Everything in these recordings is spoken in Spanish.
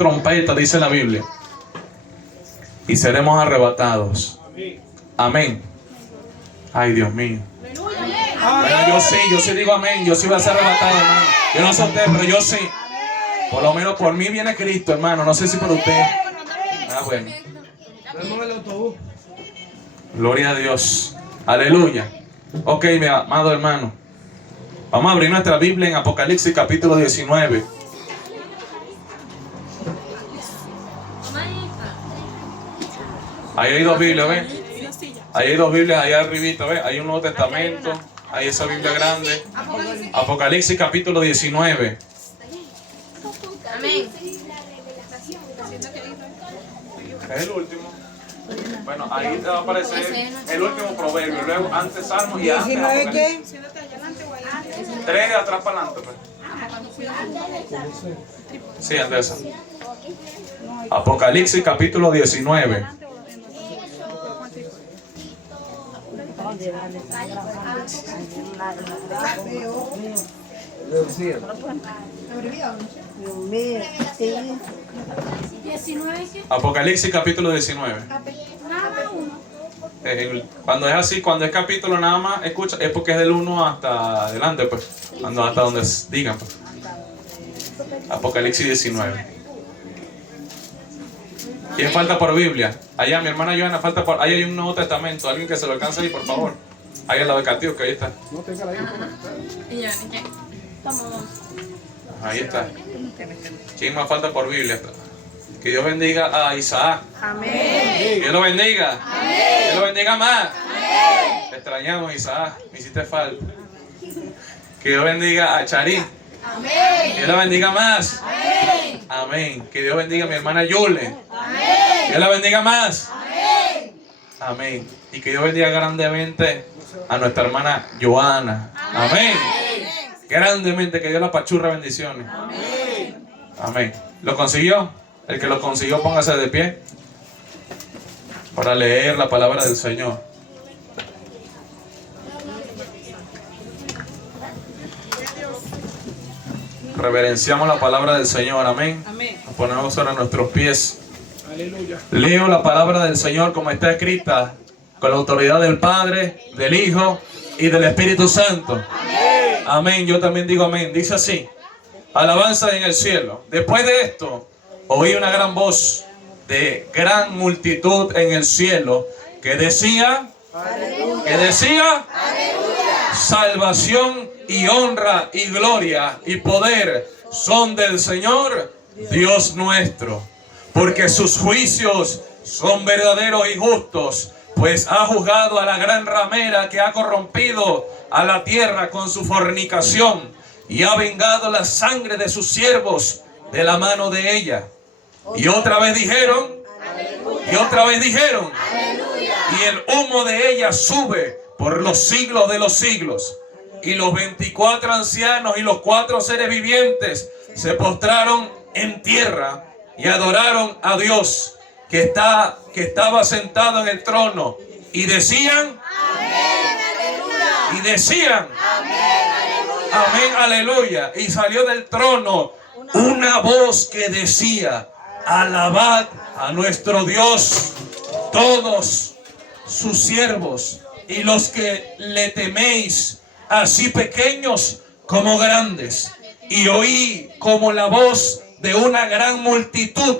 trompeta, dice la Biblia, y seremos arrebatados. Amén. Ay, Dios mío. Bueno, yo sí digo amén. Yo sí voy a ser arrebatado, hermano. Yo no sé usted, pero yo sí. Por lo menos por mí viene Cristo, hermano. No sé si por usted. Ah, bueno. Gloria a Dios. Aleluya. Ok, mi amado hermano. Vamos a abrir nuestra Biblia en Apocalipsis capítulo 19. Ahí hay dos Biblias, ¿ves? Ahí hay dos Biblias, allá arribita, ¿ves? Hay un Nuevo Testamento. Hay esa Biblia grande. Apocalipsis capítulo 19. Amén. Es el último. Bueno, ahí te va a aparecer el último proverbio. Luego antes Salmos y antes Apocalipsis. 3 de atrás para adelante, pues. Sí, Andrés. Apocalipsis capítulo 19. Apocalipsis capítulo 19. Cuando es así, cuando es capítulo nada más, escucha, es porque es del 1 hasta adelante, pues. Cuando hasta donde digan, pues. Apocalipsis 19. ¿Quién falta por Biblia? Allá, mi hermana Joana falta por... Ahí hay un Nuevo Testamento. Alguien que se lo alcance ahí, por favor. Ahí al lado de Catío, que ahí está. Ahí está. ¿Quién más falta por Biblia? Que Dios bendiga a Isaac. Amén. Dios lo bendiga. Amén. Dios lo bendiga más. Amén. Te extrañamos, Isaac. Me hiciste falta. Que Dios bendiga a Charín. Amén. Dios la bendiga más. Amén. Amén. Que Dios bendiga a mi hermana Yule. Amén. Dios la bendiga más. Amén. Amén. Y que Dios bendiga grandemente a nuestra hermana Joana. Amén. Grandemente, que Dios la pachurra bendiciones. Amén. Amén. ¿Lo consiguió? El que lo consiguió, póngase de pie para leer la palabra del Señor. Reverenciamos la palabra del Señor. Amén. Nos ponemos sobre nuestros pies. Aleluya. Leo la palabra del Señor como está escrita, con la autoridad del Padre, del Hijo y del Espíritu Santo. Amén. Amén. Yo también digo amén. Dice así: alabanza en el cielo. Después de esto, oí una gran voz de gran multitud en el cielo que decía, aleluya. Que decía, aleluya. Salvación y honra y gloria y poder son del Señor Dios nuestro, porque sus juicios son verdaderos y justos, pues ha juzgado a la gran ramera que ha corrompido a la tierra con su fornicación y ha vengado la sangre de sus siervos de la mano de ella. Y otra vez dijeron, aleluya. Y otra vez dijeron, aleluya. Y el humo de ella sube por los siglos de los siglos. Y los 24 ancianos y los 4 seres vivientes se postraron en tierra y adoraron a Dios que estaba sentado en el trono. Y decían, amén, aleluya. Y decían, amén, aleluya. Amén, aleluya. Y salió del trono una voz que decía, alabad a nuestro Dios, todos sus siervos y los que le teméis, así pequeños como grandes. Y oí como la voz de una gran multitud,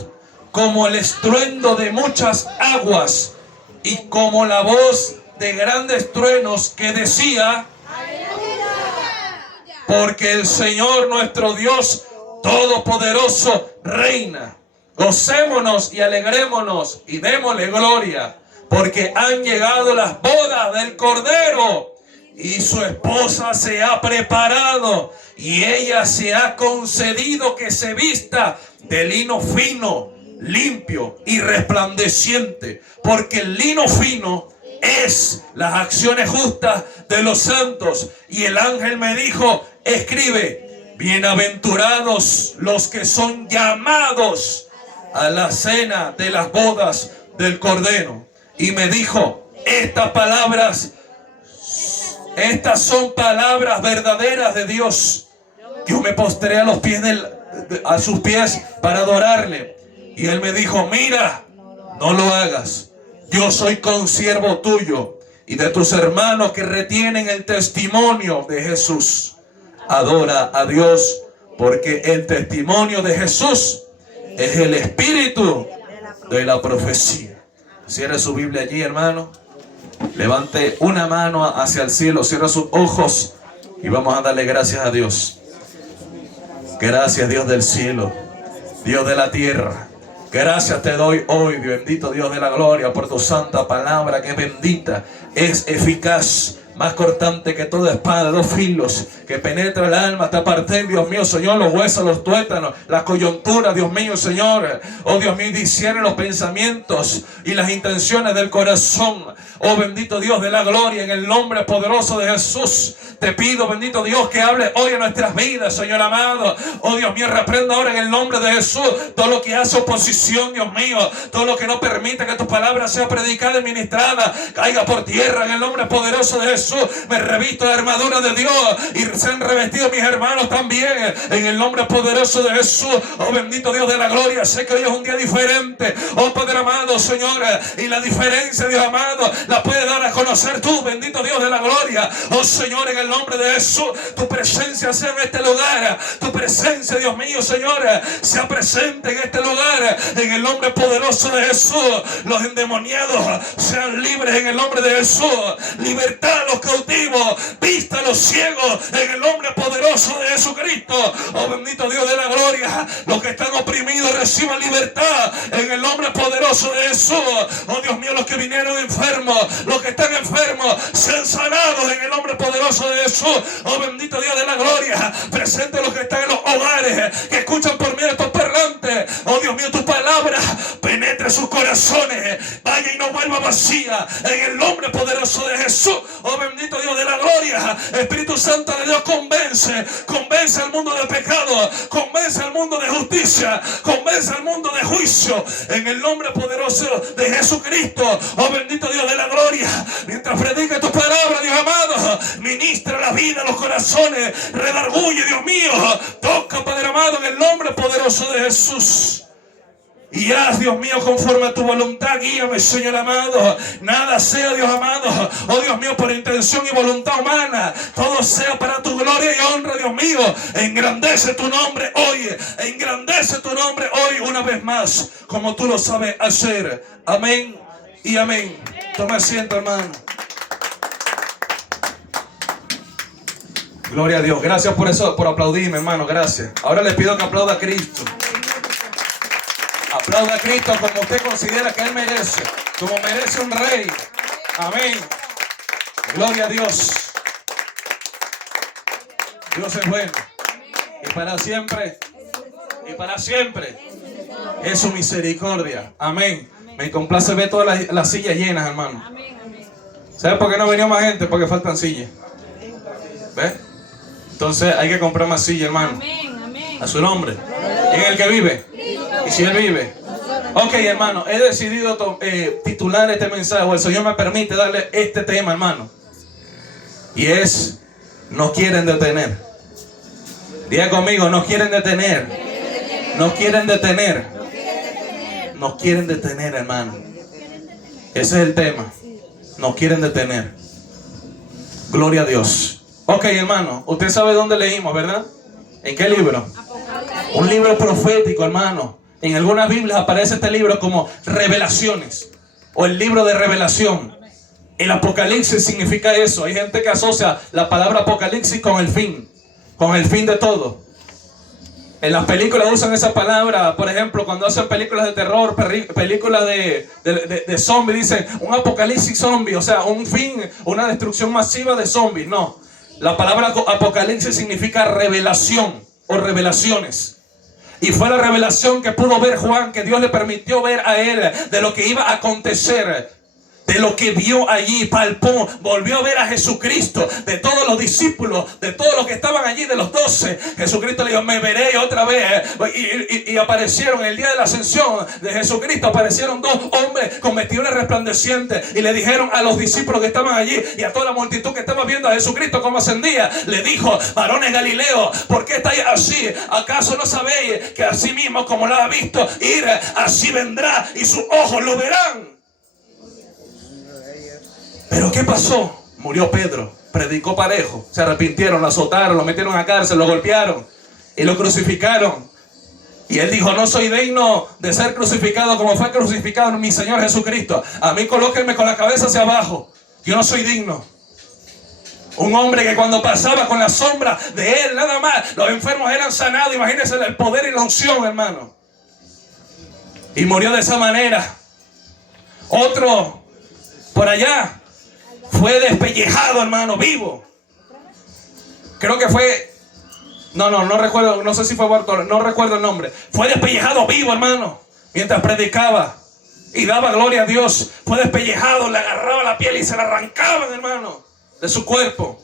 como el estruendo de muchas aguas, y como la voz de grandes truenos que decía, porque el Señor nuestro Dios Todopoderoso reina. Gocémonos y alegrémonos y démosle gloria, porque han llegado las bodas del Cordero y su esposa se ha preparado y ella se ha concedido que se vista de lino fino, limpio y resplandeciente, porque el lino fino es las acciones justas de los santos. Y el ángel me dijo, escribe, bienaventurados los que son llamados a la cena de las bodas del Cordero. Y me dijo, estas son palabras verdaderas de Dios. Yo me postré a los pies a sus pies para adorarle. Y él me dijo, mira, no lo hagas. Yo soy consiervo tuyo y de tus hermanos que retienen el testimonio de Jesús. Adora a Dios, porque el testimonio de Jesús es el espíritu de la profecía. Cierre su Biblia allí, hermano. Levante una mano hacia el cielo, cierra sus ojos y vamos a darle gracias a Dios. Gracias, Dios del cielo, Dios de la tierra. Gracias te doy hoy, bendito Dios de la gloria, por tu santa palabra que es bendita, es eficaz, más cortante que toda espada de dos filos, que penetra el alma hasta partir, Dios mío, Señor, los huesos, los tuétanos, las coyunturas, Dios mío, Señor. Oh Dios mío, discierne los pensamientos y las intenciones del corazón. Oh bendito Dios de la gloria, en el nombre poderoso de Jesús, te pido, bendito Dios, que hable hoy en nuestras vidas, Señor amado. Oh Dios mío, reprenda ahora en el nombre de Jesús todo lo que hace oposición, Dios mío, todo lo que no permite que tu palabra sea predicada y ministrada, caiga por tierra en el nombre poderoso de Jesús. Me revisto de la armadura de Dios y sean revestidos mis hermanos también en el nombre poderoso de Jesús. Oh bendito Dios de la gloria, sé que hoy es un día diferente, oh Padre amado, Señor, y la diferencia, Dios amado, la puedes dar a conocer tú, bendito Dios de la gloria. Oh Señor, en el nombre de Jesús, tu presencia sea en este lugar, tu presencia, Dios mío, Señor, sea presente en este lugar, en el nombre poderoso de Jesús. Los endemoniados sean libres en el nombre de Jesús. Libertad a los cautivos, vista a los ciegos en el nombre poderoso de Jesucristo. Oh bendito Dios de la gloria, los que están oprimidos reciban libertad en el nombre poderoso de Jesús. Oh Dios mío, los que vinieron enfermos, los que están enfermos, sean sanados en el nombre poderoso de Jesús. Oh bendito Dios de la gloria, presente los que están en los hogares, que escuchan por medio de estos parlantes. Oh Dios mío, tu palabra penetre sus corazones, vaya y no vuelva vacía en el nombre poderoso de Jesús. Oh bendito Dios de la gloria, Espíritu Santo de Dios, convence al mundo de pecado, convence al mundo de justicia, convence al mundo de juicio en el nombre poderoso de Jesucristo. Oh bendito Dios de la gloria, mientras predica tu palabra, Dios amado, ministra la vida, los corazones, redarguye, Dios mío, toca, Padre amado, en el nombre poderoso de Jesús. Y haz, Dios mío, conforme a tu voluntad, guíame, Señor amado. Nada sea, Dios amado, oh Dios mío, por intención y voluntad humana. Todo sea para tu gloria y honra, Dios mío. Engrandece tu nombre hoy. Engrandece tu nombre hoy una vez más, como tú lo sabes hacer. Amén y amén. Toma asiento, hermano. Gloria a Dios. Gracias por eso, por aplaudirme, hermano. Gracias. Ahora le pido que aplauda a Cristo. Aplauda a Cristo como usted considera que Él merece, como merece un rey. Amén. Gloria a Dios. Dios es bueno. Y para siempre es su misericordia. Amén. Me complace ver todas las sillas llenas, hermano. ¿Sabe por qué no venía más gente? Porque faltan sillas. ¿Ves? Entonces hay que comprar más sillas, hermano. A su nombre. ¿Y en el que vive? ¿Y si Él vive? Ok, hermano, he decidido titular este mensaje, o el Señor me permite darle este tema, hermano. Y es, nos quieren detener. Diga conmigo, nos quieren detener. Nos quieren detener. Nos quieren detener, hermano. Ese es el tema. Nos quieren detener. Gloria a Dios. Ok, hermano, usted sabe dónde leímos, ¿verdad? ¿En qué libro? Un libro profético, hermano. En algunas Biblias aparece este libro como Revelaciones, o el libro de revelación. El Apocalipsis significa eso. Hay gente que asocia la palabra Apocalipsis con el fin de todo. En las películas usan esa palabra, por ejemplo, cuando hacen películas de terror, películas de zombies, dicen un apocalipsis zombie, o sea, un fin, una destrucción masiva de zombies. No, la palabra Apocalipsis significa revelación o revelaciones. Y fue la revelación que pudo ver Juan, que Dios le permitió ver a él de lo que iba a acontecer. de lo que vio allí, palpó, volvió a ver a Jesucristo, de todos los discípulos, de todos los que estaban allí, de los 12. Jesucristo le dijo, me veré otra vez. Y aparecieron en el día de la ascensión de Jesucristo, aparecieron dos hombres con vestiduras resplandecientes y le dijeron a los discípulos que estaban allí y a toda la multitud que estaba viendo a Jesucristo como ascendía, le dijo, varones Galileos, ¿por qué estáis así? ¿Acaso no sabéis que así mismo como lo ha visto ir, así vendrá y sus ojos lo verán? Pero ¿qué pasó? Murió Pedro, predicó parejo, se arrepintieron, lo azotaron, lo metieron a cárcel, lo golpearon y lo crucificaron. Y él dijo, no soy digno de ser crucificado como fue crucificado mi Señor Jesucristo. A mí colóquenme con la cabeza hacia abajo, yo no soy digno. Un hombre que cuando pasaba con la sombra de él, nada más, los enfermos eran sanados. Imagínense el poder y la unción, hermano. Y murió de esa manera. Otro, por allá, fue despellejado, hermano, vivo. Creo que fue... No recuerdo, no sé si fue Bartolomé, no recuerdo el nombre. Fue despellejado vivo, hermano, mientras predicaba y daba gloria a Dios. Fue despellejado, le agarraba la piel y se la arrancaban, hermano, de su cuerpo.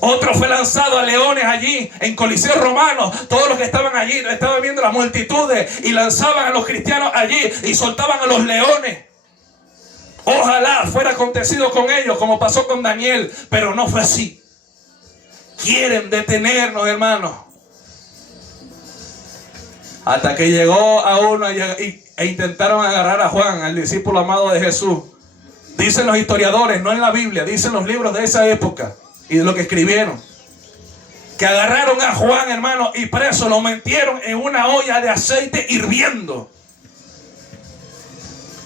Otro fue lanzado a leones allí en Coliseo Romano. Todos los que estaban allí estaban viendo las multitudes y lanzaban a los cristianos allí y soltaban a los leones. Ojalá fuera acontecido con ellos como pasó con Daniel, pero no fue así. Quieren detenernos, hermanos. Hasta que llegó a uno e intentaron agarrar a Juan, al discípulo amado de Jesús. Dicen los historiadores, no en la Biblia, dicen los libros de esa época y de lo que escribieron, que agarraron a Juan, hermano, y preso lo metieron en una olla de aceite hirviendo.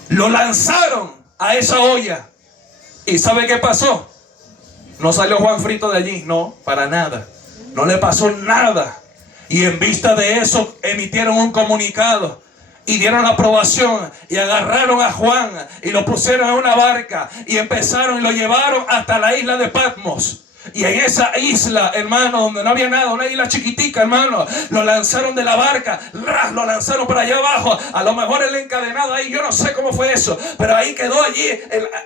Lo lanzaron a esa olla. ¿Y sabe qué pasó? No salió Juan frito de allí, no, para nada. No le pasó nada. Y en vista de eso emitieron un comunicado y dieron la aprobación y agarraron a Juan y lo pusieron en una barca y empezaron y lo llevaron hasta la isla de Patmos. Y en esa isla, hermano, donde no había nada, una isla chiquitica, hermano, lo lanzaron de la barca, lo lanzaron para allá abajo. A lo mejor él encadenado ahí, yo no sé cómo fue eso, pero ahí quedó allí,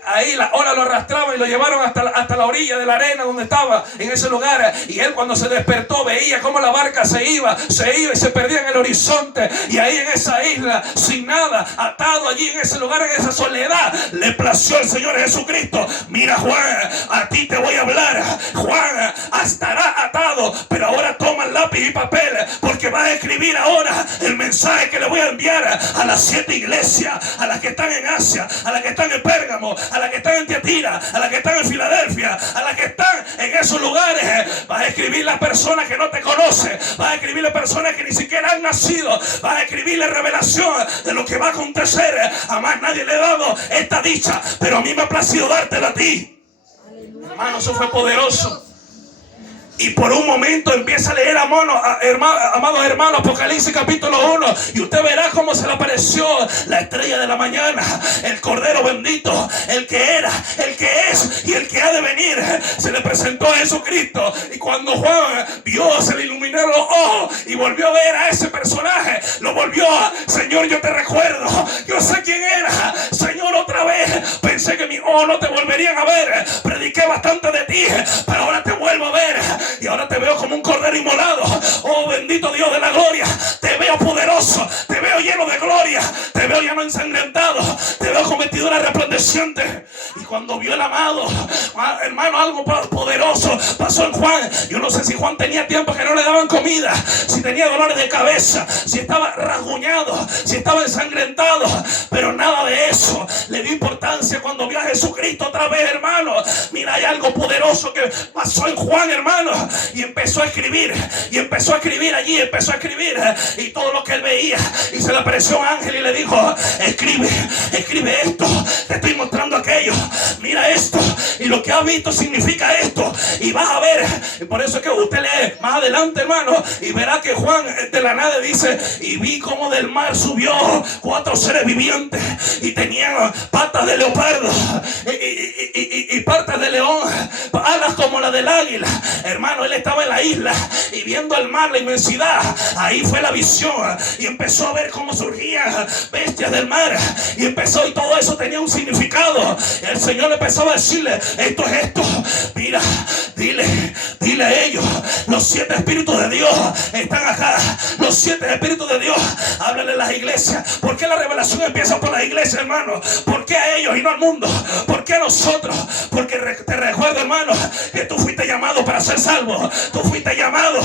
ahí la ola lo arrastraba y lo llevaron hasta la orilla de la arena donde estaba, en ese lugar. Y él cuando se despertó veía cómo la barca se iba y se perdía en el horizonte. Y ahí en esa isla, sin nada, atado allí en ese lugar, en esa soledad, le plació el Señor Jesucristo. Mira, Juan, a ti te voy a hablar. Juan estará atado, pero ahora toma el lápiz y papel, porque va a escribir ahora el mensaje que le voy a enviar a las 7 iglesias, a las que están en Asia, a las que están en Pérgamo, a las que están en Tiatira, a las que están en Filadelfia, a las que están en esos lugares. Va a escribir las personas que no te conocen, va a escribir las personas que ni siquiera han nacido, va a escribir la revelación de lo que va a acontecer. A más nadie le he dado esta dicha, pero a mí me ha placido dártela a ti. Hermano, eso fue poderoso. Y por un momento empieza a leer, amados hermanos, Apocalipsis capítulo 1. Y usted verá cómo se le apareció la estrella de la mañana, el Cordero bendito, el que era, el que es y el que ha de venir. Se le presentó a Jesucristo. Y cuando Juan vio, se le iluminaron los ojos y volvió a ver a ese personaje. Lo volvió a, Señor, yo te recuerdo, yo sé quién era. Señor, otra vez pensé que mis ojos no te volverían a ver. Prediqué bastante de ti, pero ahora te vuelvo a ver. Y ahora te veo como un cordero inmolado. Oh, bendito Dios de la gloria. Te veo poderoso, te veo lleno de gloria, te veo lleno ensangrentado, te veo con vestiduras resplandecientes. Y cuando vio el amado, hermano, algo poderoso pasó en Juan. Yo no sé si Juan tenía tiempo que no le daban comida, si tenía dolores de cabeza, si estaba rasguñado, si estaba ensangrentado, pero nada de eso le dio importancia cuando vio a Jesucristo otra vez, hermano. Mira, hay algo poderoso que pasó en Juan, hermano. Y empezó a escribir, allí, empezó a escribir, y todo lo que él veía, y se le apareció un ángel y le dijo, escribe esto, te estoy estoy mostrando aquello, mira esto, y lo que has visto significa esto, y vas a ver. Y por eso es que usted lee más adelante, hermano, y verá que Juan de la nada dice: y vi como del mar subió 4 seres vivientes, y tenían patas de leopardo y patas de león, alas como la del águila. Hermano, él estaba en la isla y viendo el mar, la inmensidad. Ahí fue la visión, y empezó a ver cómo surgían bestias del mar, y empezó, y todo eso tenía un significado. El Señor empezó a decirle: esto es esto, mira, dile a ellos, los 7 espíritus de Dios están acá, los 7 espíritus de Dios. Háblale a las iglesias. ¿Por qué la revelación empieza por la iglesia, hermano? ¿Por qué a ellos y no al mundo? ¿Por qué a nosotros? Porque te recuerdo, hermano, que tú fuiste llamado para ser salvo. Tú fuiste llamado.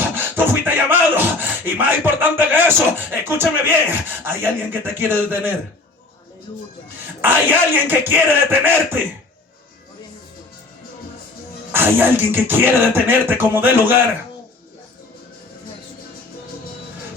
Y más importante que eso, escúchame bien, hay alguien que te quiere detener. Hay alguien que quiere detenerte. Hay alguien que quiere detenerte como dé lugar.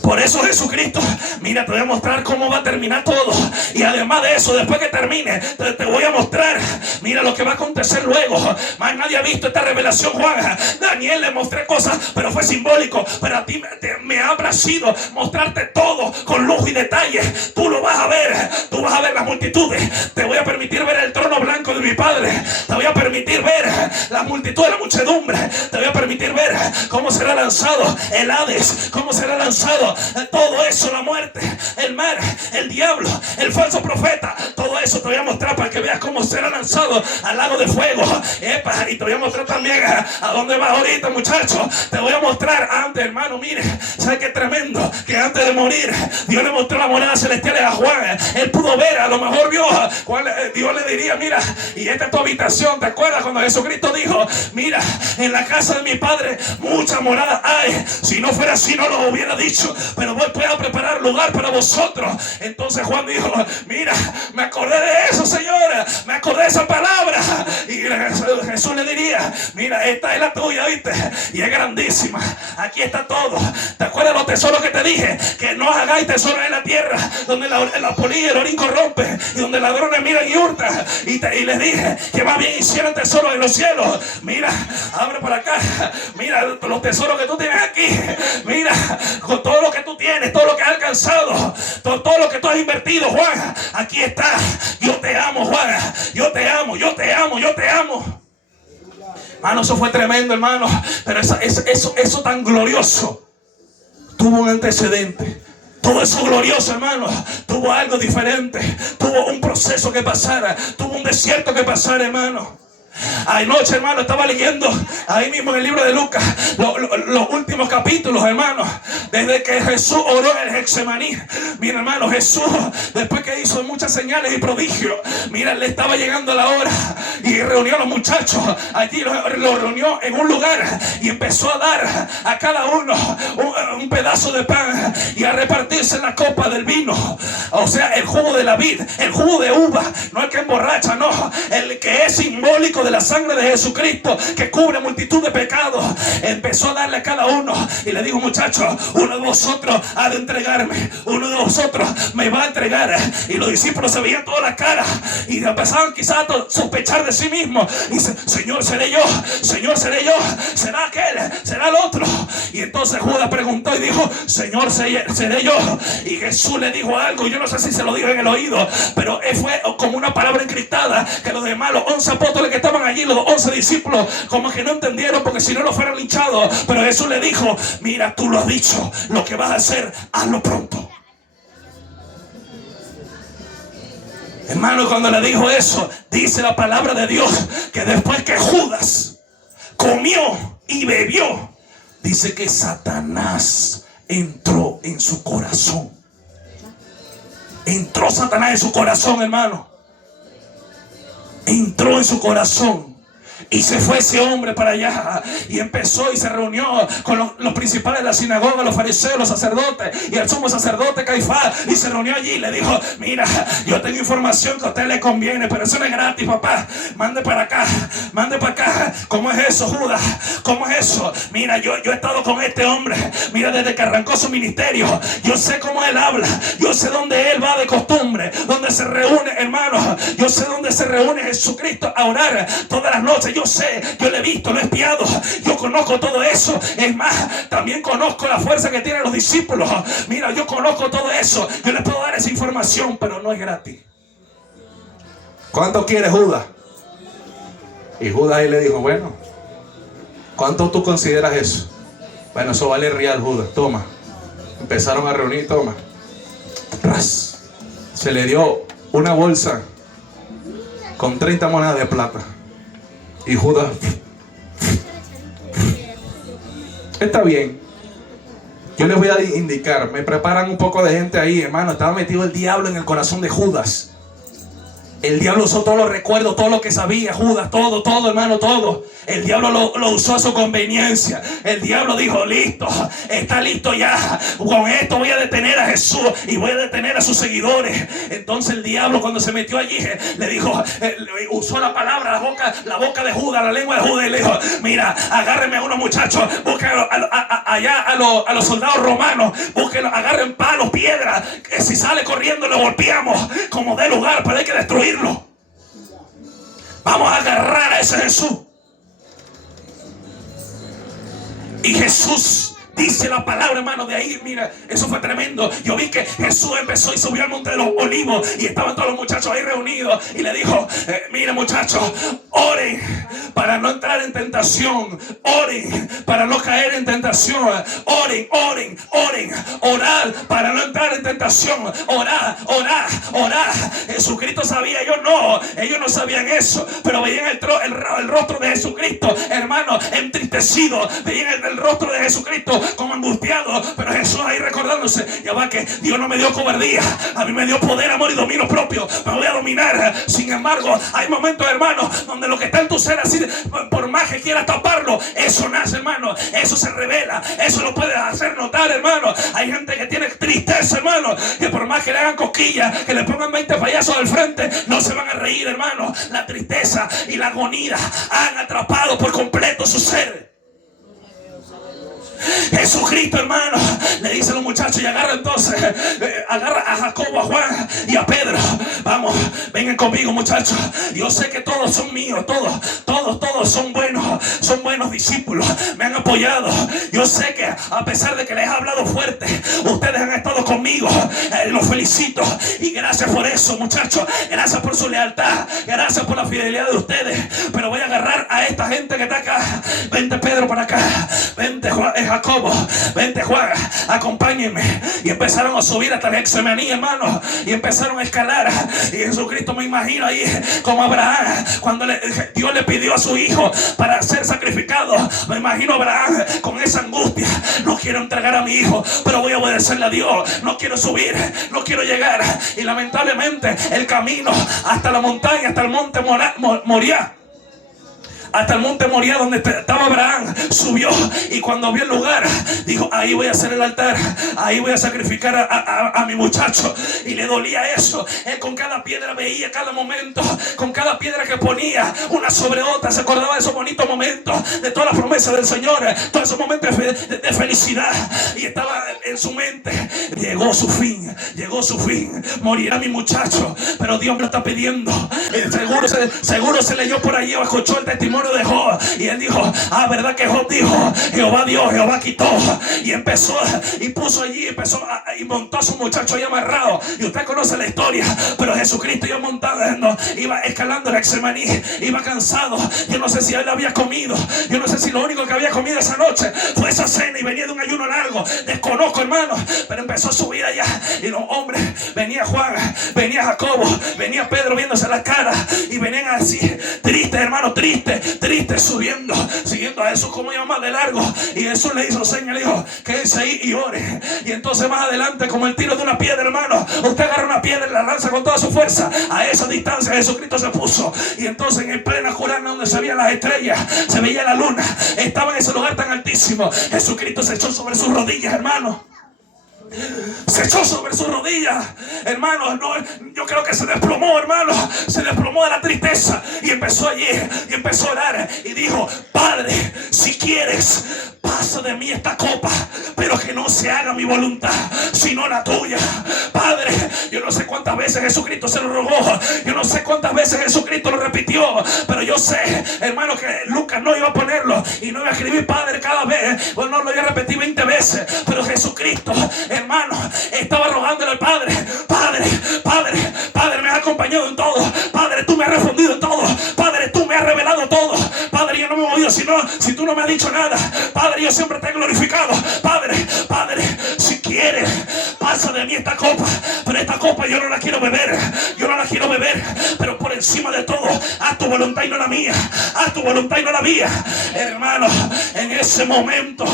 Por eso Jesucristo, mira, te voy a mostrar cómo va a terminar todo. Y además de eso, después que termine, te voy a mostrar, mira lo que va a acontecer luego. Más nadie ha visto esta revelación, Juan. Daniel le mostré cosas, pero fue simbólico. Pero a ti me ha placido mostrarte todo con lujo y detalle. Tú lo vas a ver. Tú vas a ver las multitudes. Te voy a permitir ver el trono blanco de mi Padre. Te voy a permitir ver la multitud de la muchedumbre. Te voy a permitir ver cómo será lanzado el Hades, cómo será lanzado todo eso, la muerte, el mar, el diablo, el falso profeta. Todo eso te voy a mostrar para que veas cómo será lanzado al lago de fuego. Epa, y te voy a mostrar también a dónde vas ahorita, muchachos. Te voy a mostrar antes, hermano, mire, ¿sabes qué tremendo? Que antes de morir, Dios le mostró las moradas celestiales a Juan. Él pudo ver, a lo mejor vio, Dios le diría: mira, y esta es tu habitación. ¿Te acuerdas cuando Jesucristo dijo: mira, en la casa de mi Padre muchas moradas hay? Si no fuera así, no lo hubiera dicho, pero voy a preparar lugar para vosotros. Entonces Juan dijo: mira, me acordé de eso, Señor, me acordé de esa palabra. Y Jesús le diría: mira, esta es la tuya, ¿viste? Y es grandísima, aquí está todo. ¿Te acuerdas los tesoros que te dije? Que no hagáis tesoros en la tierra, donde la polilla y el orín corrompe, y donde ladrones miran y hurtan. Y les dije que más bien hicieran tesoros en los cielos. Mira, abre por acá, mira los tesoros que tú tienes aquí. Mira, con todo lo que tú tienes, todo lo que has alcanzado, todo lo que tú has invertido, Juan, aquí está. Yo te amo, Juan, yo te amo. Hermano, eso fue tremendo, hermano. Pero eso tan glorioso tuvo un antecedente. Todo eso glorioso, hermano, tuvo algo diferente. Tuvo un proceso que pasar, tuvo un desierto que pasar, hermano. Anoche, hermano, estaba leyendo ahí mismo en el libro de Lucas los últimos capítulos, hermano, desde que Jesús oró en el Getsemaní. Mira, hermano, Jesús, después que hizo muchas señales y prodigios, mira, le estaba llegando la hora y reunió a los muchachos. Allí lo reunió en un lugar y empezó a dar a cada uno un pedazo de pan y a repartirse la copa del vino. O sea, el jugo de la vid, el jugo de uva, no el que emborracha, no, el que es simbólico de la sangre de Jesucristo, que cubre multitud de pecados. Empezó a darle a cada uno y le dijo: muchachos, uno de vosotros ha de entregarme, uno de vosotros me va a entregar. Y los discípulos se veían todas las caras y empezaban quizás a sospechar de sí mismos. Y dice: Señor, seré yo, Señor, seré yo, será aquel, será el otro. Y entonces Judas preguntó y dijo: Señor, seré yo. Y Jesús le dijo algo, yo no sé si se lo dijo en el oído, pero fue como una palabra encriptada que los demás, los 11 apóstoles que estaban allí, los 11 discípulos, como que no entendieron, porque si no lo fueran linchados. Pero Jesús le dijo: mira, tú lo has dicho, lo que vas a hacer, hazlo pronto. Hermano, cuando le dijo eso, dice la palabra de Dios que después que Judas comió y bebió, dice que Satanás entró en su corazón. Entró Satanás en su corazón, hermano. Entró en su corazón. Y se fue ese hombre para allá y empezó y se reunió con los principales de la sinagoga, los fariseos, los sacerdotes y el sumo sacerdote Caifás, y se reunió allí y le dijo: mira, yo tengo información que a usted le conviene, pero eso no es gratis, papá. Mande para acá, mande para acá. ¿Cómo es eso, Judas? ¿Cómo es eso? Mira, yo he estado con este hombre, mira, desde que arrancó su ministerio. Yo sé cómo él habla, yo sé dónde él va de costumbre, donde se reúne, hermano. Yo sé dónde se reúne Jesucristo a orar todas las noches. Yo sé, yo lo he visto, lo he espiado, yo conozco todo eso. Es más, también conozco la fuerza que tienen los discípulos. Mira, yo conozco todo eso. Yo les puedo dar esa información, pero no es gratis. ¿Cuánto quiere Judas? Y Judas ahí le dijo: bueno, ¿cuánto tú consideras eso? Bueno, eso vale real, Judas, toma. Empezaron a reunir, toma. Ras. Se le dio una bolsa con 30 monedas de plata. Y Judas: está bien, yo les voy a indicar. Me preparan un poco de gente ahí, hermano. Estaba metido el diablo en el corazón de Judas. El diablo usó todos los recuerdos, todo lo que sabía Judas, todo, hermano, todo. El diablo lo usó a su conveniencia. El diablo dijo: listo, está listo ya. Con esto voy a detener a Jesús y voy a detener a sus seguidores. Entonces el diablo, cuando se metió allí, le dijo, usó la palabra, la boca de Judas, la lengua de Judas, y le dijo: mira, agárrenme a unos muchachos, busquen allá a los soldados romanos, busquen, agarren palos, piedras, que si sale corriendo lo golpeamos como dé lugar, pero hay que destruirlo. Vamos a agarrar a ese Jesús. Y Jesús, dice la palabra, hermano, de ahí, mira, eso fue tremendo. Yo vi que Jesús empezó y subió al monte de los olivos y estaban todos los muchachos ahí reunidos y le dijo: mira, muchachos, oren para no entrar en tentación, oren para no caer en tentación, oren, orar para no entrar en tentación, orar. Jesucristo sabía, ellos no sabían eso, pero veían el rostro de Jesucristo, hermano, entristecido, veían el rostro de Jesucristo como angustiado, pero Jesús ahí recordándose: ya va, que Dios no me dio cobardía, a mí me dio poder, amor y dominio propio, me voy a dominar. Sin embargo, hay momentos, hermano, donde lo que está en tu ser, así, por más que quieras taparlo, eso nace, hermano, eso se revela, eso lo puedes hacer notar, hermano. Hay gente que tiene tristeza, hermano, que por más que le hagan cosquillas, que le pongan 20 payasos al frente, no se van a reír, hermano. La tristeza y la agonía han atrapado por completo su ser. Jesucristo, hermano, le dice a los muchachos, y agarra entonces, agarra a Jacobo, a Juan y a Pedro. Vamos, vengan conmigo, muchachos. Yo sé que todos son míos, todos son buenos discípulos, me han apoyado. Yo sé que a pesar de que les he hablado fuerte, ustedes han estado conmigo. Los felicito y gracias por eso, muchachos. Gracias por su lealtad, gracias por la fidelidad de ustedes. Pero voy a agarrar a esta gente que está acá. Vente, Pedro, para acá. Vente, Jacobo, vente, Juan, acompáñenme. Y empezaron a subir hasta el Getsemaní, hermano, y empezaron a escalar. Y Jesucristo, me imagino ahí como Abraham, cuando Dios le pidió a su hijo para ser sacrificado. Me imagino a Abraham con esa angustia: no quiero entregar a mi hijo, pero voy a obedecerle a Dios. No quiero subir, no quiero llegar. Y lamentablemente el camino hasta la montaña, hasta el monte Moriah, hasta el monte Moriah donde estaba Abraham, subió, y cuando vio el lugar dijo: ahí voy a hacer el altar, ahí voy a sacrificar a mi muchacho. Y le dolía eso. Él con cada piedra veía cada momento, con cada piedra que ponía una sobre otra, se acordaba de esos bonitos momentos, de todas las promesas del Señor, todos esos momentos de felicidad, y estaba en su mente: llegó su fin, morirá mi muchacho, pero Dios me lo está pidiendo. Seguro se leyó por ahí o escuchó el testimonio de Job, y él dijo: verdad que Job dijo: Jehová dio, Jehová quitó. Y empezó y puso allí, y montó a su muchacho ahí amarrado. Y usted conoce la historia, pero Jesucristo iba montando, iba escalando el Getsemaní, iba cansado. Yo no sé si él había comido, yo no sé si lo único que había comido esa noche fue esa cena, y venía de un ayuno largo, desconozco, hermano, pero empezó a subir allá. Y los hombres, venía Juan, venía Jacobo, venía Pedro viéndose la cara, y venían así, tristes, hermano, tristes, subiendo, siguiendo a Jesús como iba más de largo. Y Jesús le hizo señas, le dijo: quédense ahí y ore. Y entonces más adelante, como el tiro de una piedra, hermano, usted agarra una piedra y la lanza con toda su fuerza. A esa distancia Jesucristo se puso. Y entonces en plena Jordania, donde se veían las estrellas, se veía la luna, estaba en ese lugar tan altísimo. Jesucristo se echó sobre sus rodillas, hermano. Se echó sobre sus rodillas, hermano. No, yo creo que se desplomó, hermano. Se desplomó de la tristeza y empezó allí y empezó a orar y dijo: Padre, si quieres, pasa de mí esta copa, pero que no se haga mi voluntad sino la tuya. Padre, yo no sé cuántas veces Jesucristo se lo rogó, yo no sé cuántas veces Jesucristo lo repitió, pero yo sé, hermano, que Lucas no iba a ponerlo y no iba a escribir Padre cada vez, pues no lo iba a repetir 20 veces, pero Jesucristo, hermano, estaba rogándole al Padre: Padre, Padre, Padre, me has acompañado en todo. Padre, tú me has respondido en todo. Padre, tú me has revelado todo. Padre, yo no me he movido si tú no me has dicho nada. Padre, yo siempre te he glorificado. Padre, Padre, si quieres, pasa de mí esta copa, pero esta copa yo no la quiero beber. Yo no la quiero beber, pero por encima de todo, haz tu voluntad y no la mía. Haz tu voluntad y no la mía. Hermano, en ese momento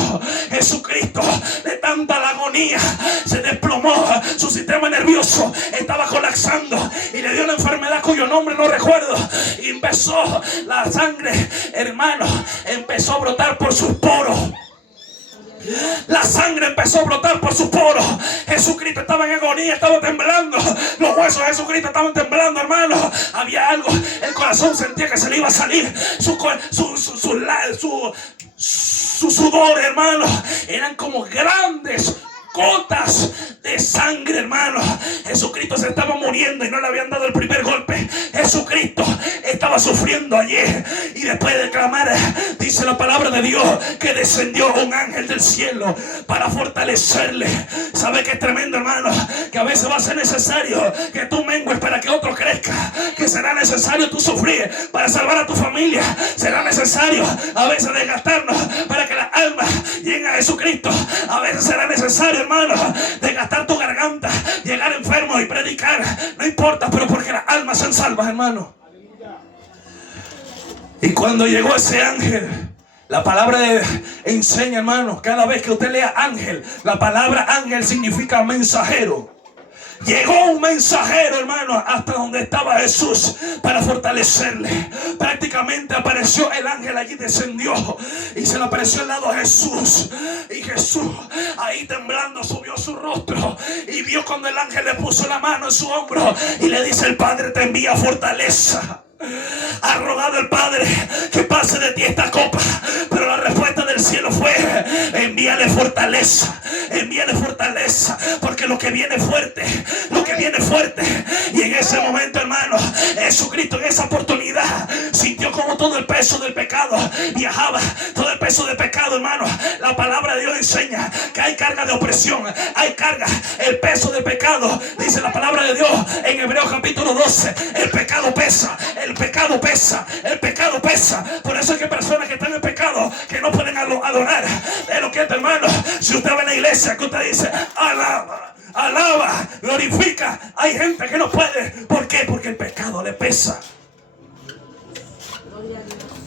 Jesucristo, de tanta agonía, se desplomó. Su sistema nervioso estaba colapsando y le dio una enfermedad cuyo nombre no recuerdo. Y empezó la sangre, hermano, empezó a brotar por sus poros. La sangre empezó a brotar por sus poros. Jesucristo estaba en agonía, estaba temblando. Los huesos de Jesucristo estaban temblando, hermano. Había algo, el corazón sentía que se le iba a salir. Su sudor, hermano, eran como grandes gotas de sangre, hermano. Jesucristo se estaba muriendo y no le habían dado el primer golpe. Jesucristo estaba sufriendo allí, y después de clamar, dice la palabra de Dios que descendió un ángel del cielo para fortalecerle. ¿Sabe qué es tremendo, hermano? Que a veces va a ser necesario que tú mengues para que otro crezca, que será necesario tú sufrir para salvar a tu familia, será necesario a veces desgastarnos para que las almas lleguen a Jesucristo. A veces será necesario, hermano, desgastar tu garganta, llegar enfermo y predicar, no importa, pero porque las almas sean salvas, hermano. Y cuando llegó ese ángel, la palabra enseña, hermano, cada vez que usted lea ángel, la palabra ángel significa mensajero. Llegó un mensajero, hermano, hasta donde estaba Jesús para fortalecerle. Prácticamente apareció el ángel allí, descendió y se le apareció al lado a Jesús. Y Jesús, ahí temblando, subió su rostro y vio cuando el ángel le puso la mano en su hombro y le dice: el Padre te envía fortaleza. Ha rogado el Padre que pase de ti esta copa, pero la respuesta del cielo fue: envíale fortaleza, envíale fortaleza, porque lo que viene fuerte, lo que viene fuerte. Y en ese momento, hermano, Jesucristo en esa oportunidad sintió como todo el peso del pecado viajaba, todo el peso del pecado, hermano. La palabra de Dios enseña que hay carga de opresión, hay carga, el peso del pecado, dice la palabra de Dios en Hebreos capítulo 12, el pecado pesa, el pecado pesa, el pecado pesa. Por eso es que hay personas que están en pecado que no pueden adorar. Es lo que es, hermano. Si usted va a la iglesia, que usted dice: alaba, alaba, glorifica, hay gente que no puede. ¿Por qué? Porque el pecado le pesa.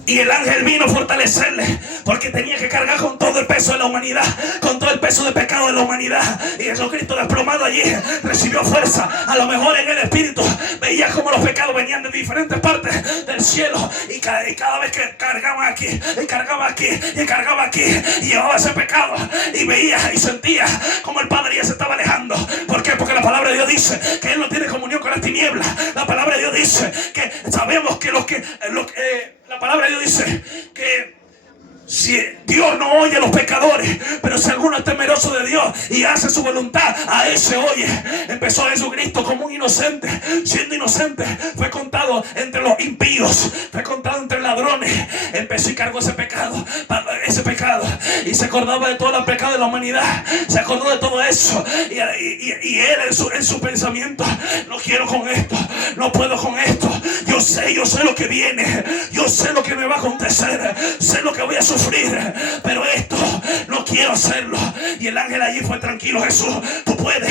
Y el ángel vino a fortalecerle, porque tenía que cargar con todo el peso de la humanidad, con todo el peso de pecado de la humanidad. Y Jesucristo, desplomado allí, recibió fuerza. A lo mejor en el espíritu veía como los pecados venían de diferentes partes del cielo, y cada vez que cargaba aquí, y cargaba aquí, y cargaba aquí, y llevaba ese pecado, y veía y sentía como el Padre ya se estaba alejando. ¿Por qué? Porque la palabra de Dios dice que Él no tiene comunión con las tinieblas. La palabra de Dios dice que sabemos que la palabra de Dios dice que si Dios no oye a los pecadores, pero si alguno es temeroso de Dios y hace su voluntad, a ese oye. Empezó Jesucristo como un inocente, siendo inocente, fue contado entre los impíos, fue contado entre ladrones. Empezó y cargó ese pecado, y se acordaba de todo el pecado de la humanidad, se acordó de todo eso, y él en su pensamiento: no quiero con esto, no puedo con esto, yo sé lo que viene, yo sé lo que me va a acontecer, sé lo que voy a sufrir, pero esto no quiero hacerlo. Y el ángel allí fue: tranquilo, Jesús, tú puedes,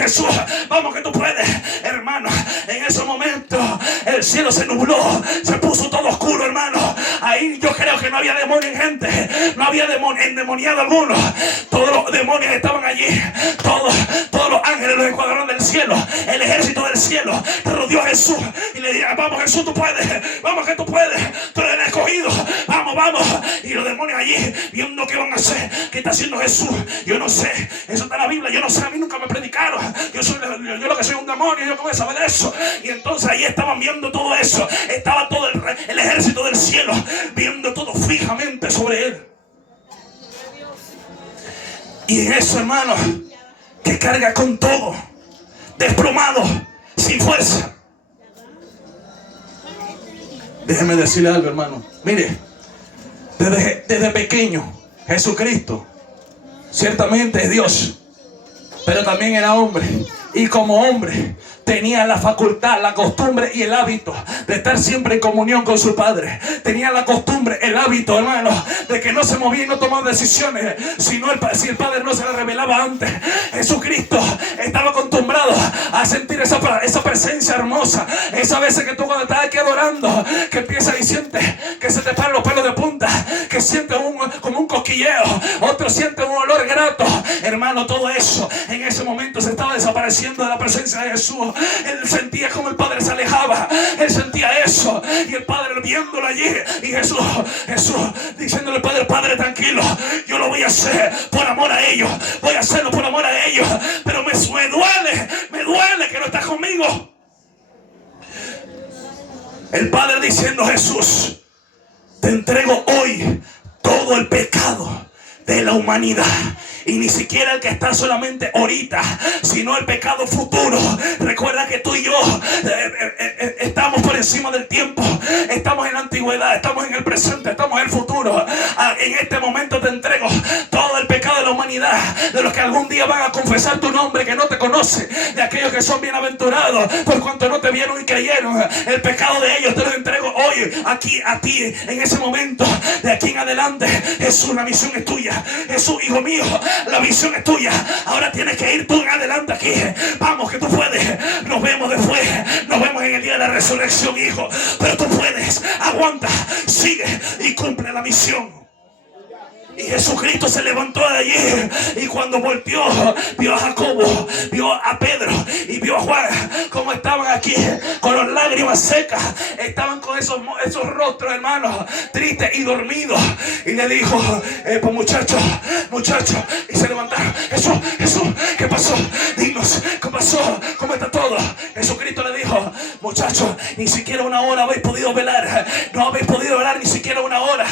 Jesús, vamos que tú puedes. Hermano, en ese momento el cielo se nubló, se puso todo oscuro, hermano. Ahí yo creo que no había demonio en gente, no había endemoniado alguno. Todos los demonios estaban allí, todos los ángeles los encuadraron del cielo, el ejército del cielo rodeó a Jesús y le dijeron: vamos Jesús, tú puedes, vamos que tú puedes, tú eres el escogido, vamos, vamos. Y los demonios allí viendo qué van a hacer, qué está haciendo Jesús. Yo no sé, eso está en la Biblia, yo no sé, a mí nunca me predicaron, yo lo que soy un demonio, yo cómo voy a saber de eso. Y entonces ahí estaban viendo todo eso, estaba todo el ejército del cielo viendo todo fijamente sobre él. Y en eso, hermano, que carga con todo, desplomado, sin fuerza. Déjeme decirle algo, hermano. Mire, desde pequeño, Jesucristo ciertamente es Dios, pero también era hombre. Y como hombre tenía la facultad, la costumbre y el hábito de estar siempre en comunión con su Padre. Tenía la costumbre, el hábito, hermano, de que no se movía y no tomaba decisiones si el Padre no se le revelaba antes. Jesucristo estaba acostumbrado a sentir esa presencia hermosa. Esas veces que tú cuando estás aquí adorando, que empiezas y sientes que se te paran los pelos de punta, que sientes como un cosquilleo, otro siente un olor grato. Hermano, todo eso en ese momento se estaba desapareciendo de la presencia de Jesús. Él sentía como el Padre se alejaba. Él sentía eso. Y el Padre viéndolo allí. Y Jesús diciéndole al Padre: Padre, tranquilo, yo lo voy a hacer por amor a ellos. Voy a hacerlo por amor a ellos. Pero me duele que no estás conmigo. El Padre diciendo: Jesús, te entrego hoy todo el pecado de la humanidad. Y ni siquiera el que está solamente ahorita, sino el pecado futuro. Recuerda que tú y yo estamos por encima del tiempo. Estamos en la antigüedad, estamos en el presente, estamos en el futuro. En este momento te entrego todo el pecado de la humanidad, de los que algún día van a confesar tu nombre, que no te conocen, de aquellos que son bienaventurados por cuanto no te vieron y creyeron. El pecado de ellos te lo entrego hoy, aquí a ti, en ese momento. De aquí en adelante, Jesús, la misión es tuya. Jesús, hijo mío, la visión es tuya. Ahora tienes que ir tú en adelante aquí. Vamos, que tú puedes. Nos vemos después. Nos vemos en el día de la resurrección, hijo. Pero tú puedes. Aguanta, sigue y cumple la misión. Y Jesucristo se levantó de allí. Y cuando volteó, vio a Jacobo, vio a Pedro y vio a Juan, como estaban aquí con las lágrimas secas. Estaban con esos rostros, hermanos, tristes y dormidos. Y le dijo: pues muchachos, y se levantaron. Jesús, ¿qué pasó? Dinos, ¿qué pasó? ¿Cómo está todo? Jesucristo le dijo: muchachos, ni siquiera una hora habéis podido velar. No habéis podido velar ni siquiera una hora.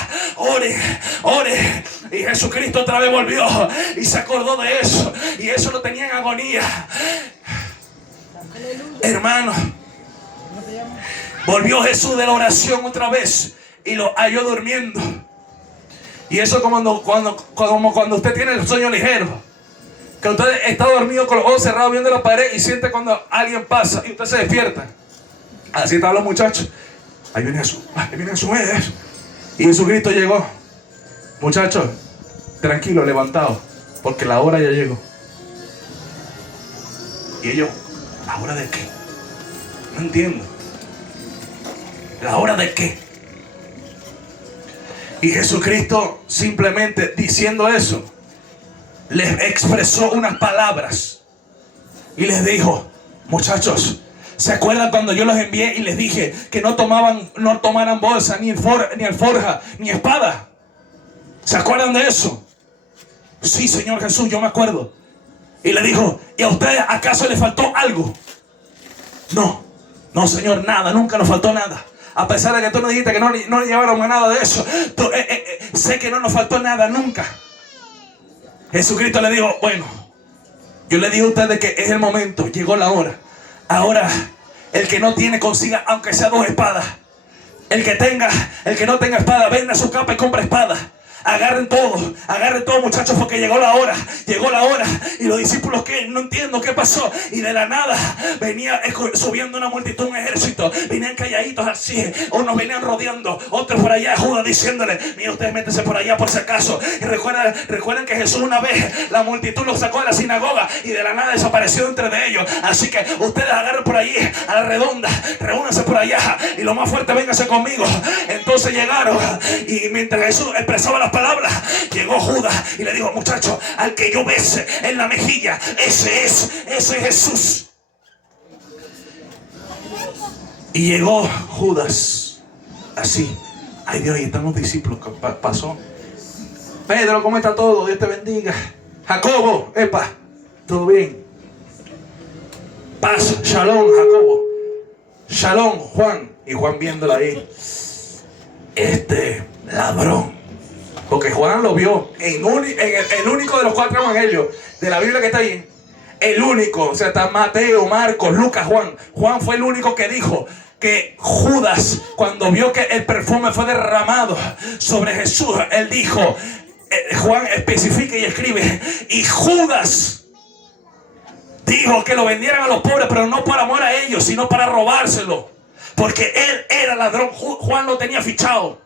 Ore. Y Jesucristo otra vez volvió y se acordó de eso. Y eso lo tenía en agonía. Hermano, volvió Jesús de la oración otra vez y lo halló durmiendo. Y eso como cuando usted tiene el sueño ligero, que usted está dormido con los ojos cerrados viendo la pared y siente cuando alguien pasa y usted se despierta. Así estaban los muchachos. Ahí viene Jesús, y Jesucristo llegó. Muchachos, tranquilos, levantados, porque la hora ya llegó. Y ellos: ¿la hora de qué? No entiendo. ¿La hora de qué? Y Jesucristo, simplemente diciendo eso, les expresó unas palabras y les dijo: muchachos, ¿se acuerdan cuando yo los envié y les dije que no tomaran bolsa, ni alforja, ni espada? ¿Se acuerdan de eso? Sí, Señor Jesús, yo me acuerdo. Y le dijo: ¿y a ustedes acaso les faltó algo? No, Señor, nada, nunca nos faltó nada. A pesar de que tú nos dijiste que no lleváramos nada de eso, sé que no nos faltó nada nunca. Jesucristo le dijo: bueno, yo le dije a ustedes que es el momento, llegó la hora. Ahora, el que no tiene, consiga aunque sea 2 espadas. El que no tenga espada, venda su capa y compra espada. Agarren todo, muchachos, porque llegó la hora. Y los discípulos, que no entiendo qué pasó. Y de la nada venía subiendo una multitud, un ejército. Venían calladitos así, unos venían rodeando, otros por allá, Judas diciéndole: mira, ustedes métense por allá por si acaso. Y recuerden que Jesús una vez, la multitud los sacó de la sinagoga y de la nada desapareció entre de ellos. Así que ustedes agarren por allí a la redonda, reúnanse por allá y lo más fuerte, vénganse conmigo. Entonces llegaron, y mientras Jesús expresaba las palabras, llegó Judas y le dijo: muchachos, al que yo bese en la mejilla, ese es Jesús. Y llegó Judas, así. Ay Dios, ahí están los discípulos. ¿Qué pasó? Pedro, ¿cómo está todo? Dios te bendiga. Jacobo, epa, ¿todo bien? Paz, shalom, Jacobo. Shalom, Juan. Y Juan viéndolo ahí. Este ladrón. Porque Juan lo vio en el único de los 4 evangelios de la Biblia que está ahí. El único, o sea, está Mateo, Marcos, Lucas, Juan. Juan fue el único que dijo que Judas, cuando vio que el perfume fue derramado sobre Jesús, él dijo, Juan especifica y escribe, y Judas dijo que lo vendieran a los pobres, pero no por amor a ellos, sino para robárselo, porque él era ladrón. Juan lo tenía fichado,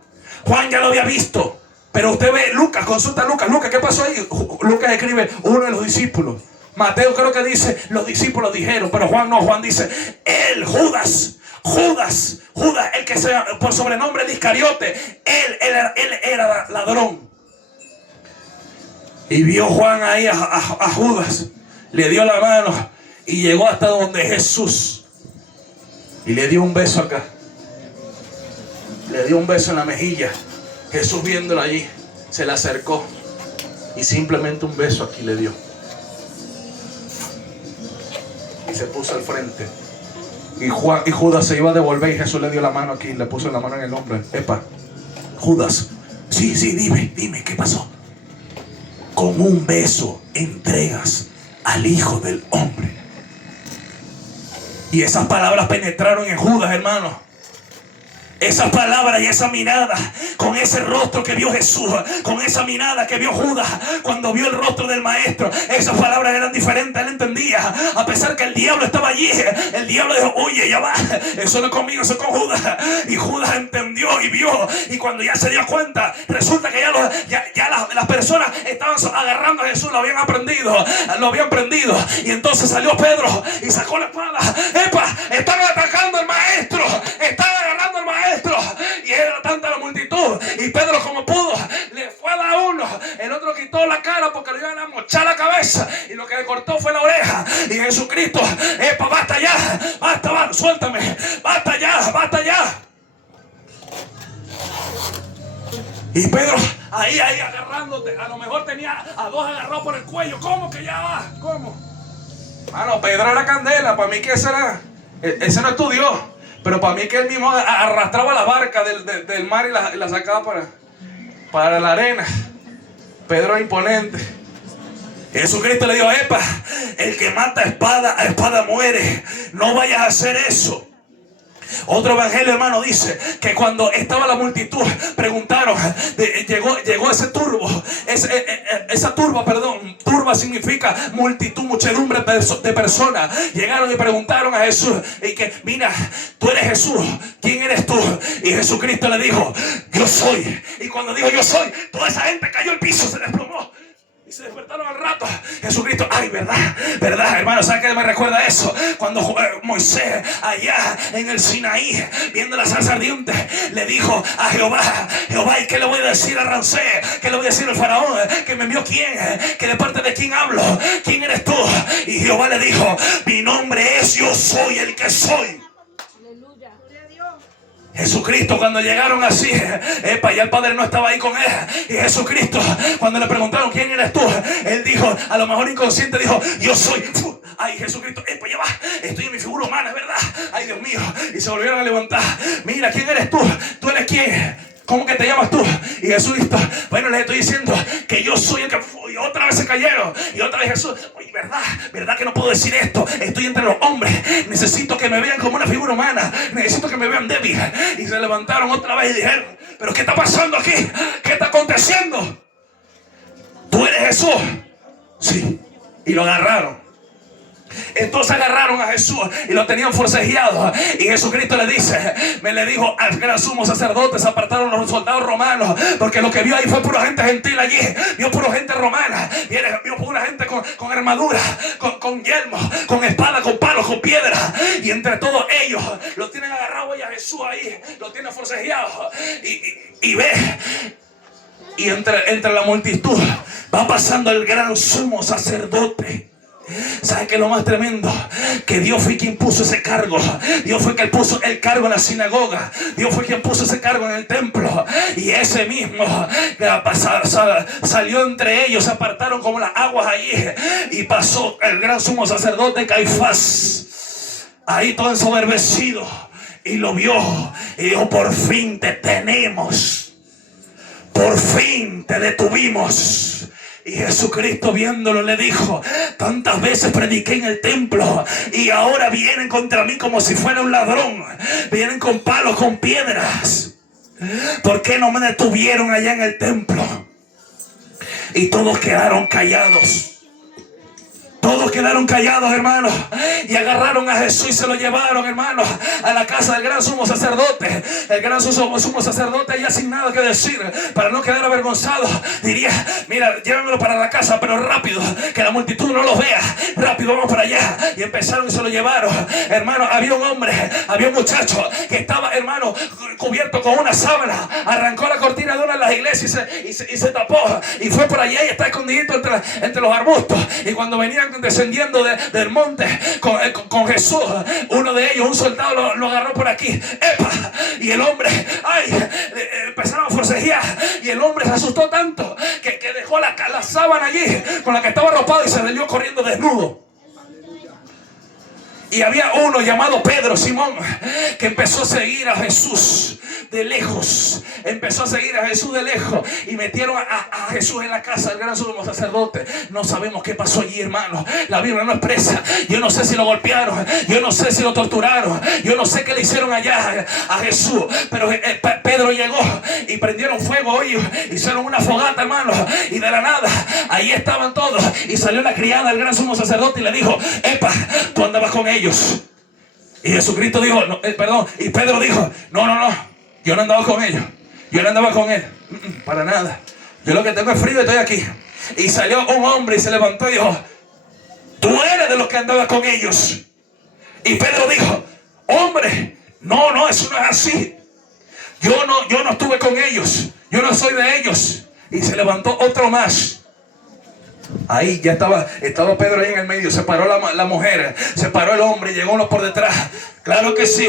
Juan ya lo había visto. Pero usted ve Lucas, consulta a Lucas. Lucas, ¿qué pasó ahí? Lucas escribe uno de los discípulos. Mateo creo que dice los discípulos dijeron, pero Juan no. Juan dice él, Judas, el que se por sobrenombre de Iscariote, él era ladrón. Y vio Juan ahí a Judas, le dio la mano y llegó hasta donde Jesús y le dio un beso acá, le dio un beso en la mejilla. Jesús viéndolo allí, se le acercó y simplemente un beso aquí le dio. Y se puso al frente. Y Judas se iba a devolver y Jesús le dio la mano aquí, le puso la mano en el hombro. Epa, Judas, sí, dime, ¿qué pasó? Con un beso entregas al Hijo del Hombre. Y esas palabras penetraron en Judas, hermano. Esas palabras y esa mirada, con ese rostro que vio Jesús, con esa mirada que vio Judas cuando vio el rostro del maestro, esas palabras eran diferentes. Él entendía, a pesar que el diablo estaba allí, el diablo dijo, oye, ya va, eso no es conmigo, eso es con Judas. Y Judas entendió y vio, y cuando ya se dio cuenta, resulta que las personas estaban agarrando a Jesús, lo habían prendido, y entonces salió Pedro y sacó la espada. ¡Epa! Están atacando al maestro, están agarrando al maestro. Y era tanta la multitud, y Pedro como pudo le fue a dar uno, el otro quitó la cara porque le iban a mochar la cabeza y lo que le cortó fue la oreja. Y Jesucristo, epa, basta ya, basta, suéltame, basta ya. Y Pedro ahí agarrándote, a lo mejor tenía a 2 agarrados por el cuello. ¿Cómo que ya va? ¿Cómo? Mano, Pedro era candela. Para mí que ese no es tu Dios. Pero para mí que él mismo arrastraba la barca del mar y la sacaba para la arena. Pedro es imponente. Jesucristo le dijo, epa, el que mata a espada muere. No vayas a hacer eso. Otro evangelio, hermano, dice que cuando estaba la multitud, preguntaron, llegó ese turba significa multitud, muchedumbre de personas. Llegaron y preguntaron a Jesús, y que, mira, tú eres Jesús, ¿quién eres tú? Y Jesucristo le dijo, yo soy. Y cuando dijo yo soy, toda esa gente cayó al piso, se desplomó. Y se despertaron al rato. Jesucristo, ay, verdad, hermano, ¿sabes qué me recuerda eso? Cuando Moisés, allá en el Sinaí, viendo la salsa ardiente, le dijo a Jehová, ¿y qué le voy a decir a Ramsés? ¿Qué le voy a decir al faraón? ¿Que me envió quién? ¿Que de parte de quién hablo? ¿Quién eres tú? Y Jehová le dijo, mi nombre es yo soy el que soy. Jesucristo, cuando llegaron así, ya el Padre no estaba ahí con él. Y Jesucristo, cuando le preguntaron quién eres tú, él dijo, a lo mejor inconsciente, dijo, yo soy. Ay, Jesucristo, ya va, estoy en mi figura humana, es verdad. Ay, Dios mío. Y se volvieron a levantar. Mira, ¿quién eres tú? ¿Tú eres quién? ¿Cómo que te llamas tú? Y Jesucristo, bueno, les estoy diciendo que yo soy el que fui. Y otra vez se cayeron. Y otra vez Jesús, oye, verdad que no puedo decir esto. Estoy entre los hombres. Necesito que me vean como una figura humana. Necesito que me vean débil. Y se levantaron otra vez y dijeron, ¿pero qué está pasando aquí? ¿Qué está aconteciendo? ¿Tú eres Jesús? Sí. Y lo agarraron. Entonces agarraron a Jesús y lo tenían forcejeado. Y Jesucristo le dijo al gran sumo sacerdote, se apartaron los soldados romanos, porque lo que vio ahí fue pura gente gentil allí. Vio pura gente romana, vio pura gente con armadura, con yelmo, con espada, con palos, con piedra. Y entre todos ellos lo tienen agarrado y a Jesús ahí, lo tienen forcejeado. Y ve, y entre la multitud va pasando el gran sumo sacerdote. ¿Sabe qué es lo más tremendo? Que Dios fue quien puso ese cargo. Dios fue quien puso el cargo en la sinagoga. Dios fue quien puso ese cargo en el templo. Y ese mismo salió entre ellos. Se apartaron como las aguas allí. Y pasó el gran sumo sacerdote Caifás, ahí todo ensoberbecido, y lo vio y dijo: por fin te tenemos, por fin te detuvimos. Y Jesucristo, viéndolo, le dijo: tantas veces prediqué en el templo y ahora vienen contra mí como si fuera un ladrón. Vienen con palos, con piedras. ¿Por qué no me detuvieron allá en el templo? Y todos quedaron callados. Todos quedaron callados, hermanos, y agarraron a Jesús y se lo llevaron, hermanos, a la casa del gran sumo sacerdote. El gran sumo sacerdote, ya sin nada que decir, para no quedar avergonzado, diría: mira, llévenmelo para la casa, pero rápido, que la multitud no los vea. Rápido, vamos para allá. Y empezaron y se lo llevaron. Hermano, había un hombre, había un muchacho que estaba, hermano, cubierto con una sábana. Arrancó la cortina de una de las iglesias y se tapó. Y fue por allá y está escondido entre los arbustos. Y cuando venían descendiendo del monte con Jesús, uno de ellos, un soldado, lo agarró por aquí. ¡Epa! Y el hombre, empezaron a forcejear. Y el hombre se asustó tanto que dejó la sábana allí con la que estaba arropado y se salió corriendo desnudo. Y había uno llamado Pedro, Simón, que empezó a seguir a Jesús de lejos. Empezó a seguir a Jesús de lejos. Y metieron a Jesús en la casa del gran sumo sacerdote. No sabemos qué pasó allí, hermano. La Biblia no expresa. Yo no sé si lo golpearon. Yo no sé si lo torturaron. Yo no sé qué le hicieron allá a Jesús. Pero Pedro llegó y prendieron fuego. Hicieron una fogata, hermano. Y de la nada, ahí estaban todos. Y salió la criada del gran sumo sacerdote y le dijo: epa, tú andabas con ellos. Y Jesucristo dijo, y Pedro dijo: no, yo no andaba con ellos, yo no andaba con él, para nada, yo lo que tengo es frío y estoy aquí. Y salió un hombre y se levantó y dijo: tú eres de los que andabas con ellos. Y Pedro dijo: hombre, no, eso no es así, yo no estuve con ellos, yo no soy de ellos. Y se levantó otro más. Ahí ya estaba Pedro ahí en el medio. Se paró la mujer, se paró el hombre y llegó uno por detrás. Claro que sí.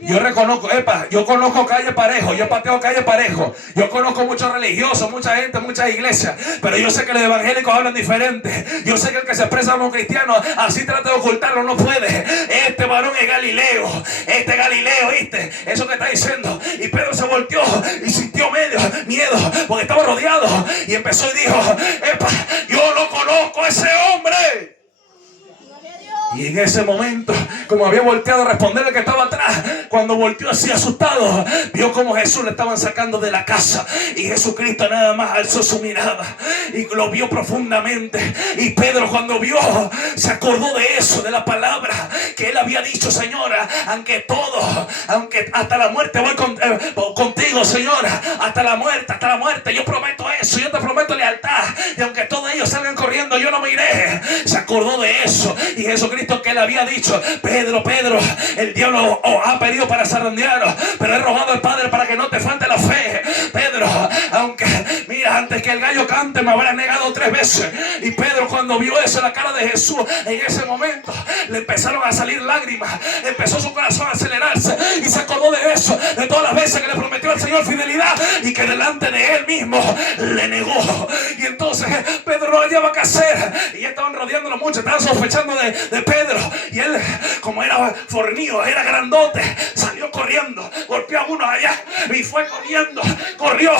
Yo reconozco, yo conozco calle Parejo, yo pateo calle Parejo. Yo conozco muchos religiosos, mucha gente, muchas iglesias. Pero yo sé que los evangélicos hablan diferente. Yo sé que el que se expresa como cristiano así trata de ocultarlo, no puede. Este varón es Galileo, ¿viste? Eso que está diciendo. Y Pedro se volteó y sintió miedo porque estaba rodeado. Y empezó y dijo: yo no conozco a ese hombre. Y en ese momento, como había volteado a responderle que estaba atrás, cuando volteó así asustado, vio como Jesús le estaban sacando de la casa. Y Jesucristo nada más alzó su mirada y lo vio profundamente. Y Pedro, cuando vio, se acordó de eso, de la palabra que él había dicho: Señora, aunque hasta la muerte voy contigo, Señora, hasta la muerte, yo prometo eso, yo te prometo lealtad. Y aunque todos ellos salgan corriendo, yo no me iré. Se acordó de eso. Y Jesucristo, que él había dicho: Pedro, el diablo ha pedido para zarandear, pero he rogado al Padre para que no te falte la fe. Pedro, antes que el gallo cante me habrá negado 3 veces. Y Pedro, cuando vio eso en la cara de Jesús, en ese momento le empezaron a salir lágrimas, empezó su corazón a acelerarse y se acordó de eso, de todas las veces que le prometió al Señor fidelidad y que delante de él mismo le negó. Y entonces Pedro no hallaba qué hacer y ya estaban rodeándolo mucho, estaban sospechando de Pedro. Y él, como era fornido, era grandote, salió corriendo, golpeó a uno allá y fue corriendo, corrió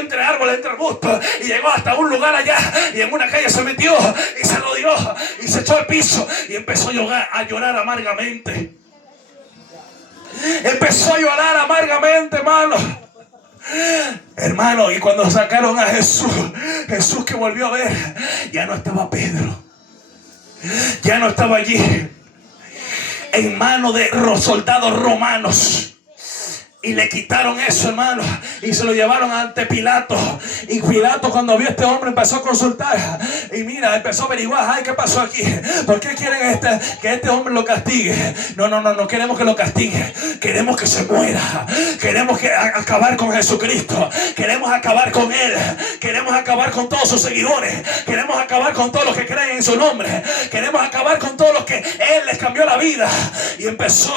entre árboles, entre arbustos, y llegó hasta un lugar allá y en una calle se metió y se lo dio y se echó al piso y empezó a llorar amargamente. Empezó a llorar amargamente, hermano. Y cuando sacaron a Jesús que volvió a ver, ya no estaba Pedro, ya no estaba allí, en manos de los soldados romanos. Y le quitaron eso, hermano. y se lo llevaron ante Pilato. Y Pilato, cuando vio a este hombre, empezó a consultar y mira, empezó a averiguar, ay, ¿qué pasó aquí? ¿Por qué quieren que este hombre lo castigue? No queremos que lo castigue, queremos que se muera, queremos acabar con Jesucristo, queremos acabar con él, queremos acabar con todos sus seguidores, queremos acabar con todos los que creen en su nombre, queremos acabar con todos los que él les cambió la vida. Y empezó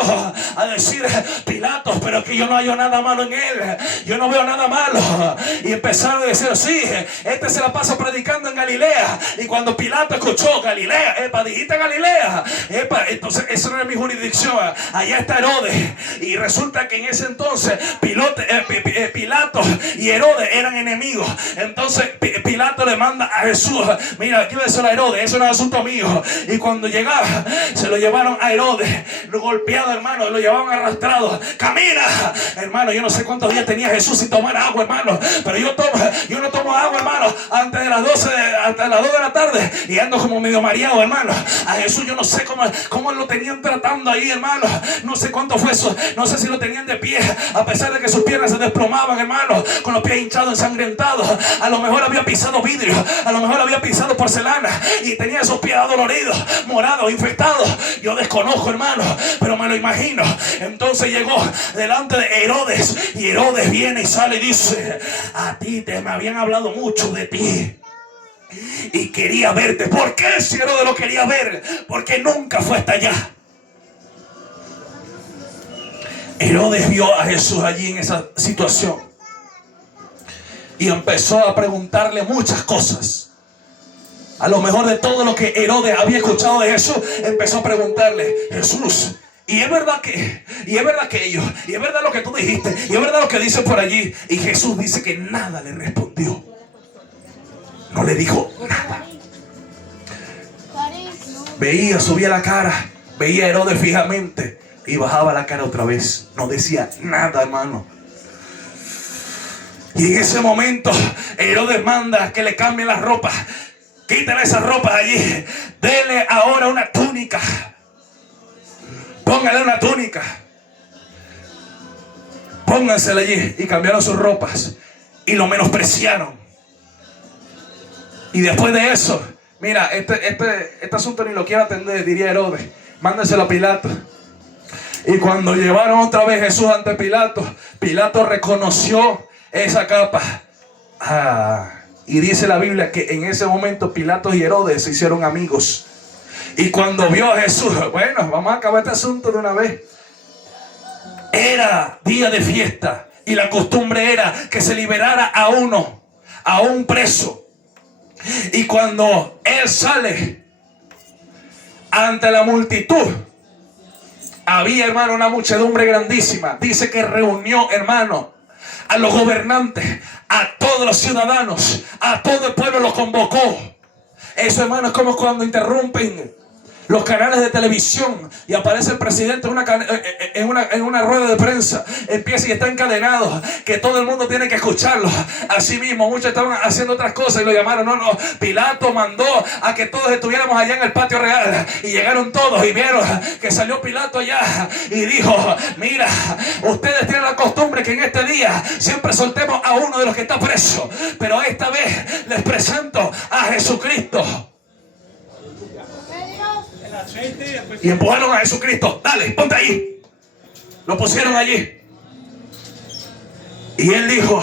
a decir Pilatos, pero que yo no hallo nada malo en él, yo no veo nada malo. Y empezaron a decir, sí, este se la pasa predicando en Galilea. Y cuando Pilato escuchó Galilea, dijiste Galilea, entonces eso no es mi jurisdicción, allá está Herodes. Y resulta que en ese entonces Pilato y Herodes eran enemigos. Entonces Pilato le manda a Jesús, mira, quiero decir a Herodes, eso no es asunto mío. Y cuando llegaba, se lo llevaron a Herodes, lo golpeado, hermano, lo llevaban arrastrado. Camina, hermano, yo no sé cuántos días tenía Jesús sin tomar agua, hermano, pero yo no tomo agua, hermano, antes de las 2 de la tarde, y ando como medio mareado, hermano. A Jesús yo no sé cómo lo tenían tratando ahí, hermano, no sé cuánto fue eso, no sé si lo tenían de pie, a pesar de que sus piernas se desplomaban, hermano, con los pies hinchados, ensangrentados. A lo mejor había pisado vidrio, a lo mejor había pisado porcelana y tenía esos pies adoloridos, morados, infectados. Yo desconozco, hermano, pero me lo imagino. Entonces llegó delante de Herodes, y Herodes viene y sale y dice, a ti me habían hablado mucho de ti y quería verte. ¿Por qué si Herodes lo quería ver? Porque nunca fue hasta allá. Herodes vio a Jesús allí en esa situación y empezó a preguntarle muchas cosas. A lo mejor de todo lo que Herodes había escuchado de Jesús, empezó a preguntarle, Jesús, y es verdad aquello, y es verdad lo que tú dijiste, y es verdad lo que dice por allí. Y Jesús dice que nada le respondió, no le dijo nada. Subía la cara, veía a Herodes fijamente y bajaba la cara otra vez, no decía nada, hermano. Y en ese momento Herodes manda que le cambien las ropas. Quítale esas ropas allí, dele ahora una túnica, póngale una túnica, póngansela allí. Y cambiaron sus ropas y lo menospreciaron. Y después de eso, mira, este asunto ni lo quiero atender, diría Herodes, mándenselo a Pilato. Y cuando llevaron otra vez Jesús ante Pilato, Pilato reconoció esa capa. Y dice la Biblia que en ese momento Pilato y Herodes se hicieron amigos. Y cuando vio a Jesús, bueno, vamos a acabar este asunto de una vez. Era día de fiesta y la costumbre era que se liberara a un preso. Y cuando él sale ante la multitud, había, hermano, una muchedumbre grandísima. Dice que reunió, hermano, a los gobernantes, a todos los ciudadanos, a todo el pueblo lo convocó. Eso, hermano, es como cuando interrumpen los canales de televisión y aparece el presidente en una rueda de prensa, empieza y está encadenado, que todo el mundo tiene que escucharlo. Así mismo, muchos estaban haciendo otras cosas y lo llamaron. No, Pilato mandó a que todos estuviéramos allá en el patio real, y llegaron todos y vieron que salió Pilato allá y dijo, mira, ustedes tienen la costumbre que en este día siempre soltemos a uno de los que está preso, pero esta vez les presento a Jesucristo. Y empujaron a Jesucristo. Dale, ponte ahí. Lo pusieron allí. Y él dijo,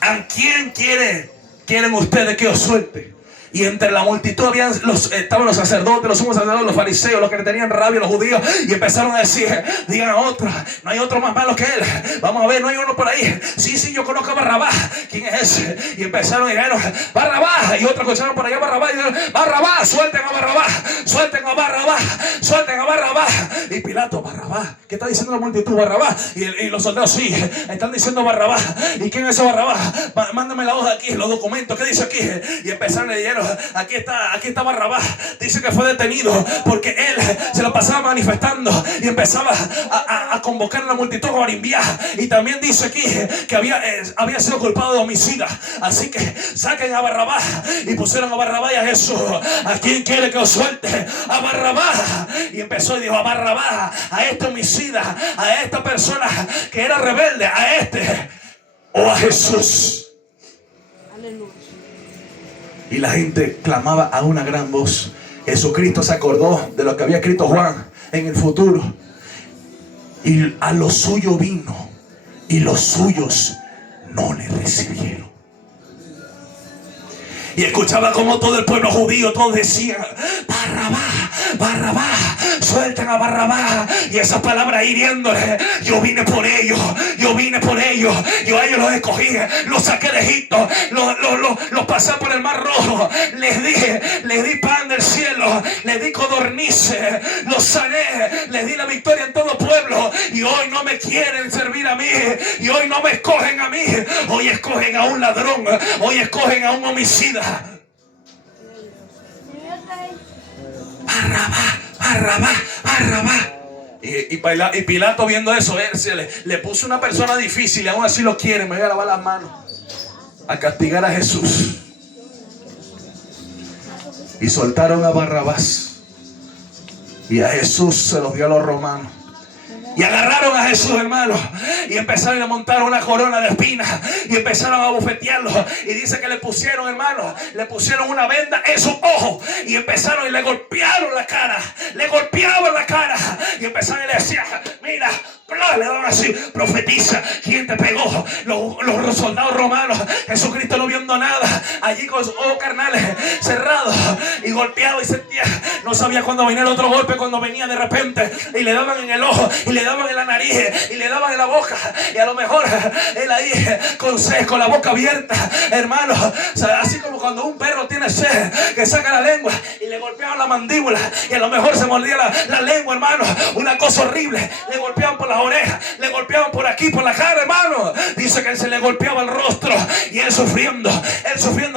¿a quién quieren ustedes que os suelte? Y entre la multitud estaban los sacerdotes, los sumos sacerdotes, los fariseos, los que tenían rabia, los judíos. Y empezaron a decir, digan a otro, no hay otro más malo que él. Vamos a ver, no hay uno por ahí. Sí, yo conozco a Barrabás. ¿Quién es ese? Y empezaron y dijeron, Barrabás. Y otros escucharon por allá Barrabás. Y dijeron, Barrabás, suelten a Barrabás, suelten a Barrabás, suelten a Barrabás. Y Pilato, Barrabás, ¿qué está diciendo la multitud? Barrabás. Y los soldados, sí, están diciendo Barrabás. ¿Y quién es ese Barrabás? Mándame la hoja aquí, los documentos, ¿qué dice aquí? Y empezaron y dijeron, aquí está Barrabás. Dice que fue detenido porque él se lo pasaba manifestando y empezaba a convocar a la multitud a marimbiar. Y también dice aquí que había sido culpado de homicida. Así que saquen a Barrabás. Y pusieron a Barrabás y a Jesús. ¿A quién quiere que os suelte? A Barrabás. Y empezó y dijo, a Barrabás, a este homicida, a esta persona que era rebelde, a este o a Jesús. Aleluya. Y la gente clamaba a una gran voz. Jesucristo se acordó de lo que había escrito Juan en el futuro. Y a lo suyo vino, y los suyos no le recibieron. Y escuchaba como todo el pueblo judío, todos decían: Barrabás, Barrabás, suelten a Barrabás. Y esas palabras hiriéndole: yo vine por ellos, yo vine por ellos, yo a ellos los escogí, los saqué de Egipto, los pasé por el mar rojo, les di pan del cielo, les di codornices, los sané, les di la victoria en todo pueblo. Y hoy no me quieren servir a mí, y hoy no me escogen a mí, hoy escogen a un ladrón, hoy escogen a un homicida. Barrabás, Barrabás, Barrabás. Y Pilato, viendo eso, le puso una persona difícil y aún así lo quiere. Me voy a lavar las manos a castigar a Jesús. Y soltaron a Barrabás, y a Jesús se los dio a los romanos. Y agarraron a Jesús, hermano, y empezaron a montar una corona de espinas y empezaron a bofetearlo. Y dice que le pusieron, hermano, le pusieron una venda en sus ojos y empezaron y le golpearon la cara, le golpeaban la cara y empezaron y le decían: mira, le daban así: profetiza, ¿quién te pegó? Los soldados romanos. Jesucristo no viendo nada, allí con sus ojos carnales cerrados y golpeado, y sentía, no sabía cuándo venía el otro golpe, cuando venía de repente, y le daban en el ojo, y le daban en la nariz, y le daban en la boca, y a lo mejor él ahí con la boca abierta, hermano, o sea, así como cuando un perro tiene sed, que saca la lengua y le golpeaban la mandíbula, y a lo mejor se mordía la lengua, hermano, una cosa horrible. Le golpeaban por las orejas, le golpeaban por aquí, por la cara, hermano. Dice que él se le golpeaba el rostro, y él sufriendo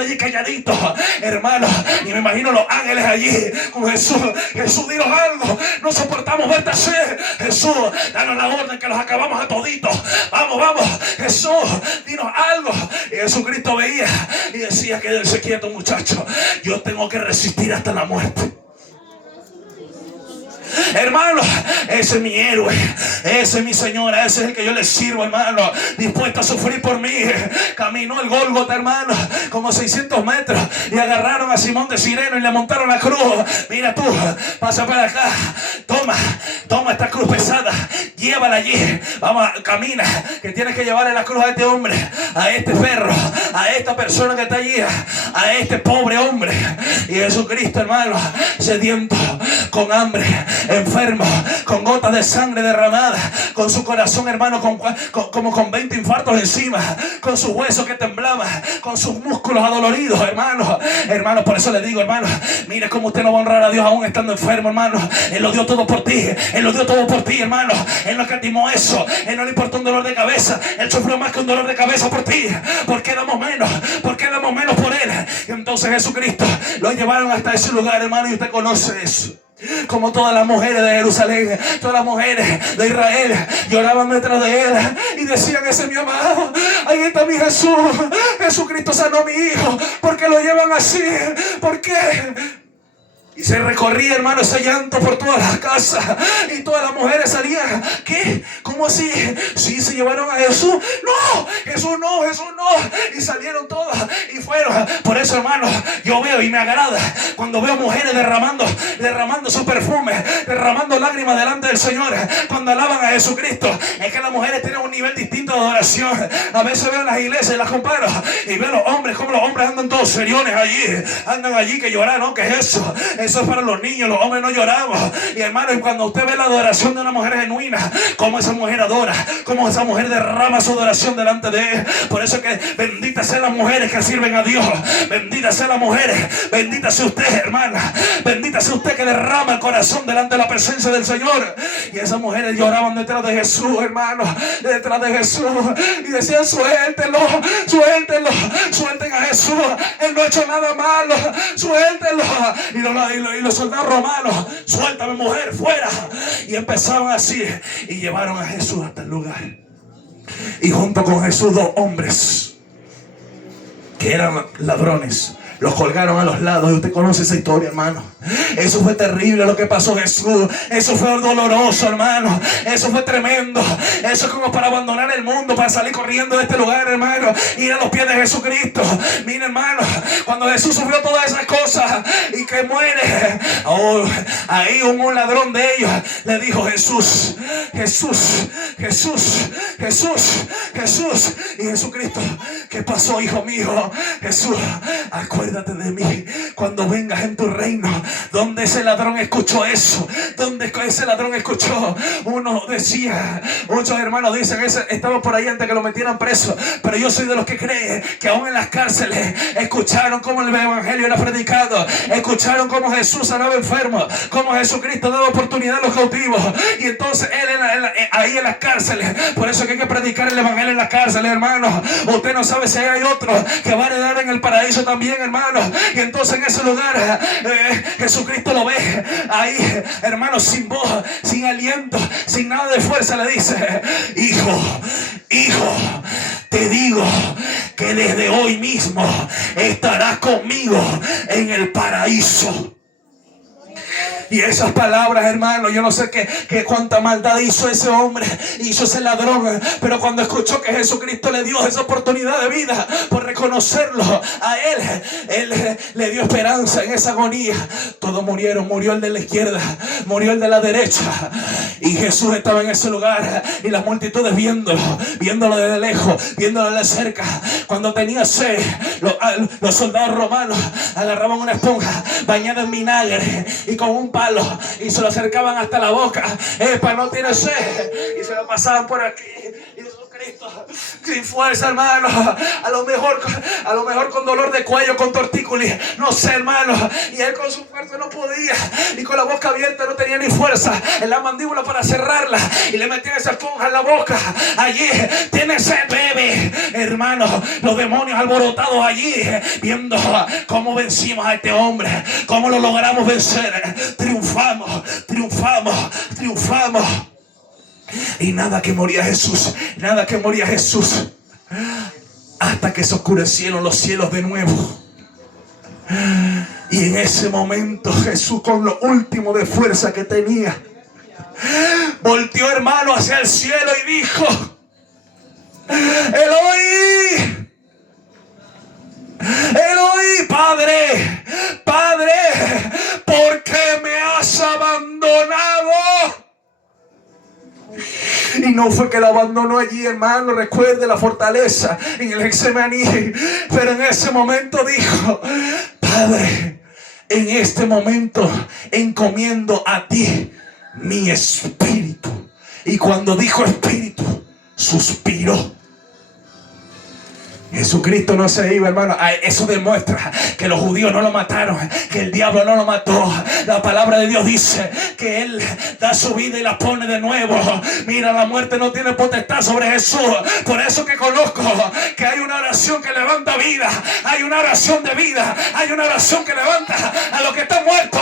allí calladito, hermano. Y me imagino los ángeles allí con Jesús: Jesús, dinos algo, no soportamos verte así. Jesús, danos la orden que los acabamos a toditos. Vamos, Jesús, dinos algo. Y Jesucristo veía y decía: quédense quietos, muchachos, yo tengo que resistir hasta la muerte. Hermano, ese es mi héroe, ese es mi Señor, ese es el que yo le sirvo, hermano, dispuesto a sufrir por mí. Caminó el Gólgota, hermano, como 600 metros, y agarraron a Simón de Cireno y le montaron la cruz. Mira tú, pasa para acá, toma esta cruz pesada, llévala allí, vamos, camina, que tienes que llevarle la cruz a este hombre, a este perro, a esta persona que está allí, a este pobre hombre. Y Jesucristo, hermano, sediento, con hambre, enfermo, con gotas de sangre derramada, con su corazón, hermano, como con 20 infartos encima, con sus huesos que temblaban, con sus músculos adoloridos, hermano, por eso le digo, hermano, mire cómo usted no va a honrar a Dios aún estando enfermo, hermano. Él lo dio todo por ti, hermano. Él no escatimó eso, él no le importó un dolor de cabeza, él sufrió más que un dolor de cabeza por ti. ¿Por qué damos menos? ¿Por qué damos menos por él? Y entonces Jesucristo lo llevaron hasta ese lugar, hermano, y usted conoce eso. Como todas las mujeres de Jerusalén, todas las mujeres de Israel lloraban detrás de él y decían: ese es mi amado, ahí está mi Jesús, Jesucristo sanó a mi hijo. ¿Por qué lo llevan así? ¿Por qué? Y se recorría, hermano, ese llanto por todas las casas, y todas las mujeres salían: ¿qué? ¿Cómo así? ¿Sí se llevaron a Jesús? ¡No! ¡Jesús no! Y salieron todas y fueron. Por eso, hermano, yo veo y me agrada cuando veo mujeres derramando su perfume, derramando lágrimas delante del Señor cuando alaban a Jesucristo. Es que las mujeres tienen un nivel distinto de adoración. A veces veo en las iglesias y las comparo y veo a los hombres, como los hombres andan todos seriones allí, andan allí que llorar, ¿no? ¿Qué es eso? Eso es para los niños, los hombres no lloramos. Y hermano, y cuando usted ve la adoración de una mujer genuina, cómo esa mujer adora, cómo esa mujer derrama su adoración delante de él. Por eso que benditas sean las mujeres que sirven a Dios, benditas sean las mujeres, bendita sea usted, hermana, bendita sea usted que derrama el corazón delante de la presencia del Señor. Y esas mujeres lloraban detrás de Jesús, hermano, detrás de Jesús, y decían: suéltenlo, suelten a Jesús, él no ha hecho nada malo, suéltenlo. Y los soldados romanos: suéltame, mujer, fuera. Y empezaron así y llevaron a Jesús hasta el lugar. Y junto con Jesús 2 hombres que eran ladrones, Los colgaron a los lados. Y usted conoce esa historia, hermano. Eso fue terrible lo que pasó Jesús. Eso fue doloroso, hermano. Eso fue tremendo. Eso es como para abandonar el mundo, para salir corriendo de este lugar, hermano, ir a los pies de Jesucristo. Mira, hermano, cuando Jesús sufrió todas esas cosas y que muere, ahí un ladrón de ellos le dijo: Jesús, Jesús, Jesús, Jesús, Jesús. Y Jesucristo: ¿qué pasó, hijo mío? Jesús: acuérdate de mí cuando vengas en tu reino. Donde ese ladrón escuchó eso, donde ese ladrón escuchó, uno decía, muchos hermanos dicen, estaba por ahí antes que lo metieran preso, pero yo soy de los que creen que aún en las cárceles escucharon cómo el evangelio era predicado, escucharon cómo Jesús sanaba enfermos, cómo Jesucristo daba oportunidad a los cautivos. Y entonces él ahí en las cárceles, por eso que hay que predicar el evangelio en las cárceles, hermanos. Usted no sabe si hay otro que va a heredar en el paraíso también, hermanos. Y entonces en ese lugar Jesucristo lo ve ahí, hermanos, sin voz, sin aliento, sin nada de fuerza. Le dice: hijo, hijo, te digo que desde hoy mismo estarás conmigo en el paraíso. Y esas palabras, hermano, yo no sé qué cuánta maldad hizo ese hombre, hizo ese ladrón, pero cuando escuchó que Jesucristo le dio esa oportunidad de vida por reconocerlo a él le dio esperanza en esa agonía. Todos murieron, murió el de la izquierda, murió el de la derecha, y Jesús estaba en ese lugar, y las multitudes viéndolo desde lejos, viéndolo de cerca. Cuando tenía sed, los soldados romanos agarraban una esponja bañada en vinagre y con un palo, y se lo acercaban hasta la boca. Epa, no tiene sed, y se lo pasaban por aquí. Y Jesucristo, sin fuerza, hermano, a lo mejor con dolor de cuello, con tortícolis, no sé, hermano, y él con su fuerza no podía, y con la boca abierta no tenía ni fuerza en la mandíbula para cerrarla, y le metían esa esponja en la boca. Allí: tiene sed, bebe. Hermano, los demonios alborotados allí, viendo cómo vencimos a este hombre, cómo lo logramos vencer. Triunfamos, triunfamos, triunfamos. Y nada que moría Jesús, nada que moría Jesús, hasta que se oscurecieron los cielos de nuevo. Y en ese momento Jesús, con lo último de fuerza que tenía, volteó, hermano, hacia el cielo y dijo: Eloí, Eloí, Padre, Padre, ¿por qué me has abandonado? Y no fue que lo abandonó allí, hermano, recuerde la fortaleza en el Getsemaní, pero en ese momento dijo: Padre, en este momento encomiendo a ti mi espíritu. Y cuando dijo espíritu, suspiró. Jesucristo no se iba, hermano. Eso demuestra que los judíos no lo mataron, que el diablo no lo mató. La palabra de Dios dice que Él da su vida y la pone de nuevo. Mira, la muerte no tiene potestad sobre Jesús. Por eso que conozco que hay una oración que levanta vida, hay una oración de vida, hay una oración que levanta a los que están muertos.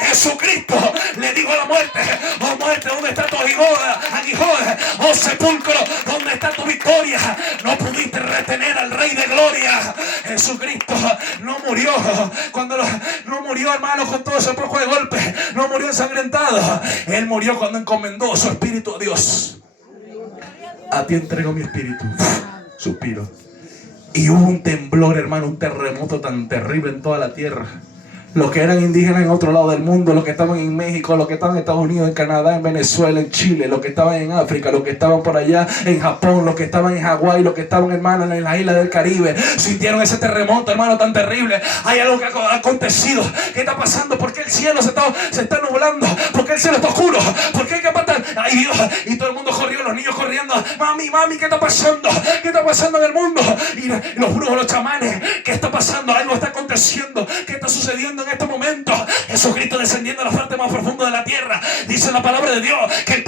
Jesucristo le dijo a la muerte: oh muerte, ¿dónde está tu aguijón? Oh sepulcro, ¿dónde está tu victoria? No pudiste retener al Rey de Gloria. Jesucristo no murió no murió, hermano, con todo ese poco de golpes. No murió ensangrentado. Él murió cuando encomendó su espíritu a Dios. A ti entrego mi espíritu. Suspiro. Y hubo un temblor, hermano, un terremoto tan terrible en toda la tierra. Los que eran indígenas en otro lado del mundo, los que estaban en México, los que estaban en Estados Unidos, en Canadá, en Venezuela, en Chile, los que estaban en África, los que estaban por allá en Japón, los que estaban en Hawái, los que estaban, hermano, en la isla del Caribe, sintieron ese terremoto, hermano, tan terrible. Hay algo que ha acontecido. ¿Qué está pasando? ¿Por qué el cielo se está nublando? ¿Por qué el cielo está oscuro? ¿Por qué hay que matar? ¡Ay, Dios! Y todo el mundo corrió, los niños corriendo. Mami, ¿qué está pasando? ¿Qué está pasando en el mundo? Y los brujos, los chamanes, ¿qué está pasando? Algo está aconteciendo. ¿Qué está sucediendo en este momento? Jesucristo descendiendo a la parte más profunda de la tierra. Dice la palabra de Dios que el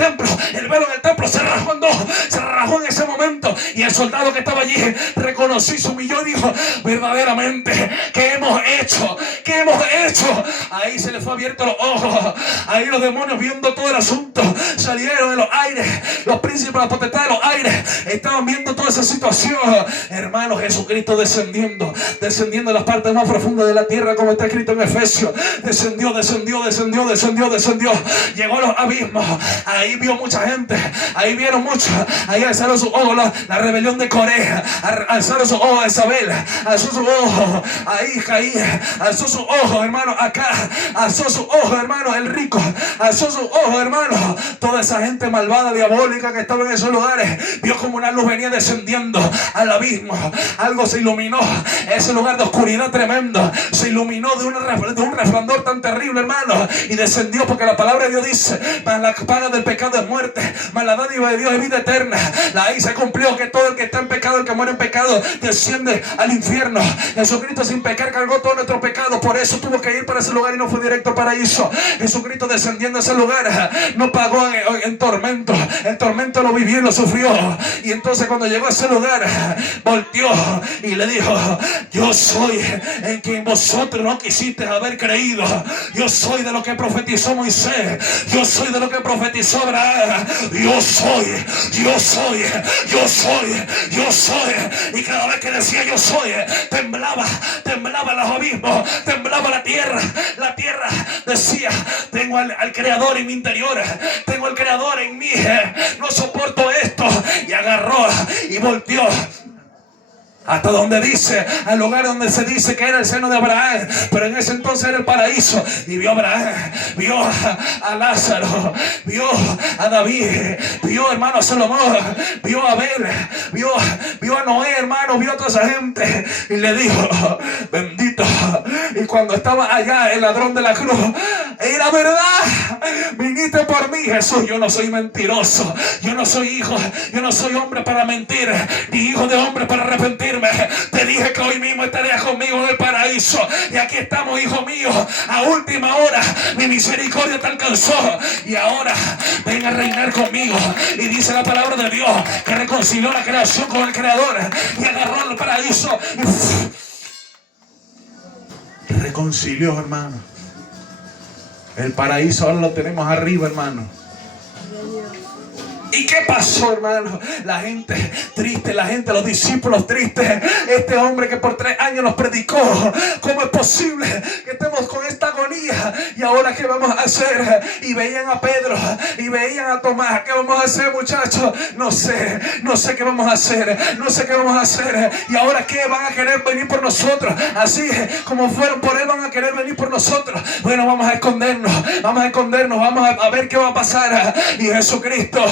velo en el templo se rajó en dos, se rajó en ese momento, y el soldado que estaba allí reconoció y se humilló y dijo: verdaderamente, ¿qué hemos hecho? ¿Qué hemos hecho? Ahí se les fue abierto los ojos. Ahí los demonios, viendo todo el asunto, salieron de los aires. Los príncipes de la potestad de los aires estaban viendo toda esa situación. Hermano, Jesucristo descendiendo a las partes más profundas de la tierra, como está escrito en Efesios. Descendió. Llegó a los abismos. Ahí vio mucha gente. Ahí vieron muchos. Ahí alzaron sus ojos la rebelión de Corea. Alzaron sus ojos a Isabel. Alzó sus ojos ahí Caí. Alzó sus ojos, hermano, acá. Alzó sus ojos, hermano, el rico. Alzó sus ojos, hermano. Toda esa gente malvada, diabólica que estaba en esos lugares, vio como una luz venía descendiendo al abismo. Algo se iluminó. Ese lugar de oscuridad tremendo se iluminó de un resplandor tan terrible, hermano, y descendió, porque la palabra de Dios dice: mas la paga del pecado es muerte, mas la dádiva de Dios es vida eterna. Ahí se cumplió que todo el que está en pecado, el que muere en pecado, desciende al infierno. Jesucristo sin pecar cargó todo nuestro pecado, por eso tuvo que ir para ese lugar y no fue directo al paraíso. Jesucristo descendiendo a ese lugar no pagó en tormento. El tormento lo vivió y lo sufrió. Y entonces cuando llegó a ese lugar, volteó y le dijo: yo soy en quien vosotros no quisiste haber creído. Yo soy de lo que profetizó Moisés. Yo soy de lo que profetizó Abraham. Yo soy. Y cada vez que decía yo soy, temblaba los abismos, temblaba la tierra. La tierra decía: tengo al Creador en mi interior, tengo al Creador en mí, no soporto esto. Y agarró y volteó hasta donde dice, al lugar donde se dice que era el seno de Abraham, pero en ese entonces era el paraíso. Y vio a Abraham, vio a Lázaro, vio a David, vio, hermano, a Salomón, vio a Abel, vio a Noé, hermano, vio a toda esa gente y le dijo: bendito. Y cuando estaba allá el ladrón de la cruz, era verdad, viniste por mí, Jesús. Yo no soy mentiroso, yo no soy hijo, yo no soy hombre para mentir, ni hijo de hombre para arrepentir. Te dije que hoy mismo estarías conmigo en el paraíso. Y aquí estamos, hijo mío. A última hora mi misericordia te alcanzó. Y ahora ven a reinar conmigo. Y dice la palabra de Dios que reconcilió la creación con el Creador. Y agarró el paraíso y reconcilió, hermano. El paraíso ahora lo tenemos arriba, hermano. ¿Y qué pasó, hermano? La gente triste, los discípulos tristes. Este hombre que por 3 años nos predicó. ¿Cómo es posible que estemos con esta agonía? ¿Y ahora qué vamos a hacer? Y veían a Pedro y veían a Tomás. ¿Qué vamos a hacer, muchachos? No sé qué vamos a hacer. ¿Y ahora qué? Van a querer venir por nosotros. Así como fueron por él, van a querer venir por nosotros. Bueno, vamos a escondernos, vamos a ver qué va a pasar. Y Jesucristo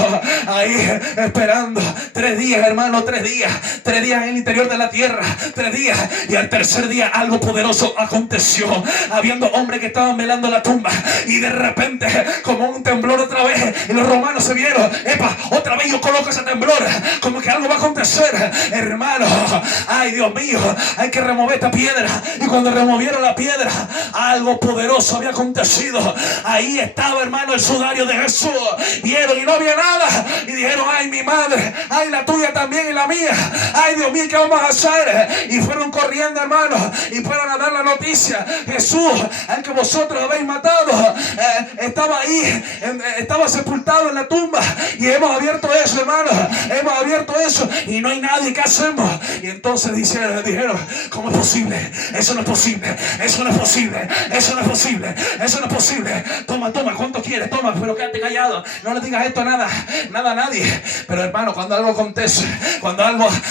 ahí esperando 3 días, hermano, 3 días en el interior de la tierra, 3 días. Y al tercer día algo poderoso aconteció. Habiendo hombres que estaban velando la tumba, y de repente, como un temblor otra vez, y los romanos se vieron: epa, otra vez yo coloco ese temblor, como que algo va a acontecer, hermano. Ay, Dios mío, hay que remover esta piedra. Y cuando removieron la piedra, algo poderoso había acontecido. Ahí estaba, hermano, el sudario de Jesús. Vieron y no había nada. Y dijeron: ay, mi madre, ay, la tuya también y la mía. Ay, Dios mío, ¿qué vamos a hacer? Y fueron corriendo, hermano, y fueron a dar la noticia: Jesús, al que vosotros habéis matado, estaba ahí, estaba sepultado en la tumba. Y hemos abierto eso, hermano, hemos abierto eso, y no hay nadie. ¿Qué hacemos? Y entonces dijeron: ¿cómo es posible? Eso no es posible. Toma, ¿cuánto quieres? Toma, pero quédate callado, no le digas esto a nadie. Pero, hermano, cuando algo acontece, cuando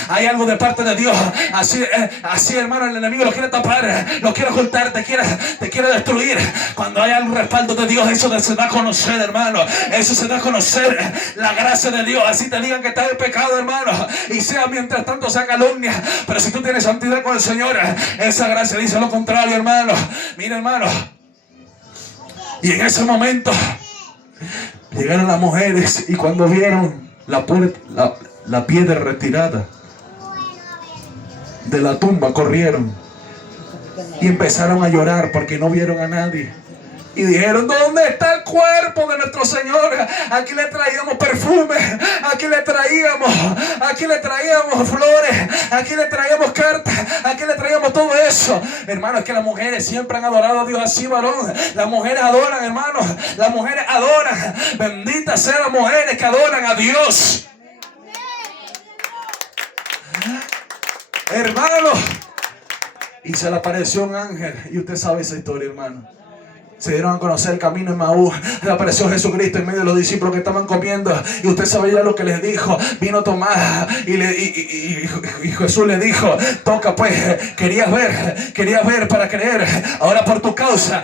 hay algo de parte de Dios, así, hermano, el enemigo lo quiere tapar, lo quiere ocultar, te quiere destruir. Cuando hay algún respaldo de Dios, eso se da a conocer, hermano. Eso se da a conocer, la gracia de Dios. Así te digan que estás en pecado, hermano, y sea mientras tanto sea calumnia, pero si tú tienes santidad con el Señor, esa gracia dice lo contrario, hermano. Mira, hermano, y en ese momento llegaron las mujeres, y cuando vieron la piedra retirada de la tumba, corrieron y empezaron a llorar porque no vieron a nadie. Y dijeron: ¿dónde está el cuerpo de nuestro Señor? Aquí le traíamos perfume, aquí le traíamos flores, aquí le traíamos cartas, aquí le traíamos todo eso. Hermano, es que las mujeres siempre han adorado a Dios así, varón. Las mujeres adoran, hermano. Las mujeres adoran. Benditas sean las mujeres que adoran a Dios. Hermano, y se le apareció un ángel. Y usted sabe esa historia, hermano. Se dieron a conocer el camino en Maús. Le apareció Jesucristo en medio de los discípulos que estaban comiendo. Y usted sabe ya lo que les dijo. Vino Tomás y Jesús le dijo: toca pues, querías ver para creer. Ahora por tu causa,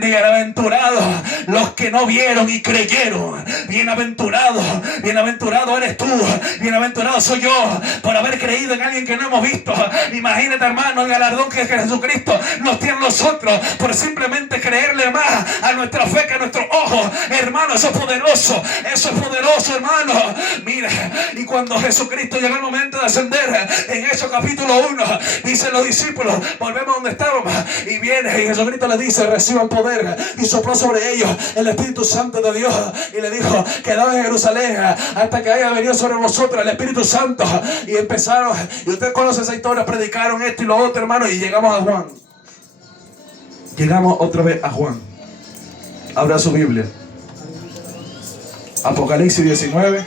bienaventurados los que no vieron y creyeron. Bienaventurados eres tú. Bienaventurado soy yo por haber creído en alguien que no hemos visto. Imagínate, hermano, el galardón que Jesucristo nos tiene a nosotros por simplemente creerle más a nuestra fe que a nuestros ojos. Hermano, eso es poderoso, hermano. Mira, y cuando Jesucristo llegó el momento de ascender, en Hechos capítulo 1, dicen los discípulos, volvemos donde estábamos, y viene y Jesucristo les dice: reciban poder, y sopló sobre ellos el Espíritu Santo de Dios, y le dijo: quedad en Jerusalén hasta que haya venido sobre vosotros el Espíritu Santo. Y empezaron, y usted conoce esa historia, predicaron esto y lo otro, hermano, y llegamos a Juan. Llegamos otra vez a Juan. Abra su Biblia. Apocalipsis 19.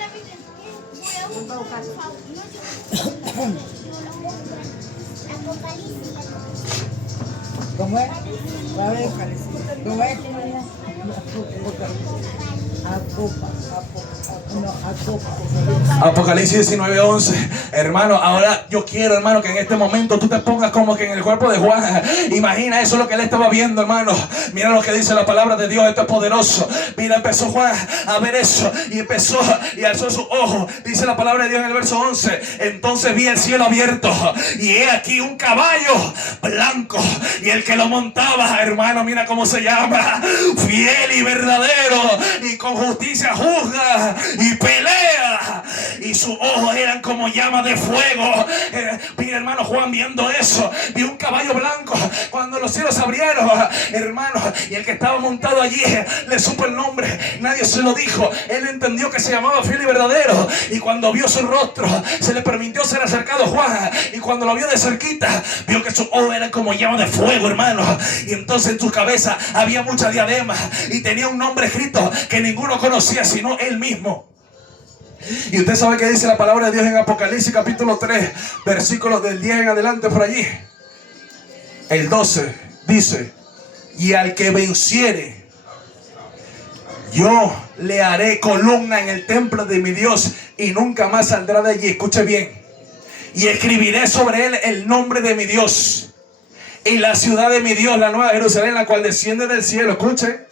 ¿Cómo es? Apocalipsis 19:11. Hermano, ahora yo quiero, hermano, que en este momento tú te pongas como que en el cuerpo de Juan. Imagina, eso es lo que él estaba viendo, hermano. Mira lo que dice la palabra de Dios. Esto es poderoso. Mira, empezó Juan a ver eso, y empezó y alzó sus ojos. Dice la palabra de Dios en el verso 11: entonces vi el cielo abierto, y he aquí un caballo blanco, y el que lo montaba, hermano, mira cómo se llama: fiel y verdadero, y con justicia juzga y pelea, y sus ojos eran como llamas de fuego. Mira, hermano, Juan viendo eso, vio un caballo blanco. Cuando los cielos se abrieron, hermano, y el que estaba montado allí le supo el nombre, nadie se lo dijo. Él entendió que se llamaba fiel y verdadero, y cuando vio su rostro se le permitió ser acercado a Juan, y cuando lo vio de cerquita vio que sus ojos eran como llamas de fuego, hermano. Y entonces en su cabeza había muchas diademas, y tenía un nombre escrito que ninguno conocía sino él mismo. Y usted sabe que dice la palabra de Dios en Apocalipsis capítulo 3, versículos del 10 en adelante, por allí. El 12 dice: y al que venciere, yo le haré columna en el templo de mi Dios, y nunca más saldrá de allí. Escuche bien: y escribiré sobre él el nombre de mi Dios y la ciudad de mi Dios, la nueva Jerusalén, la cual desciende del cielo. Escuche: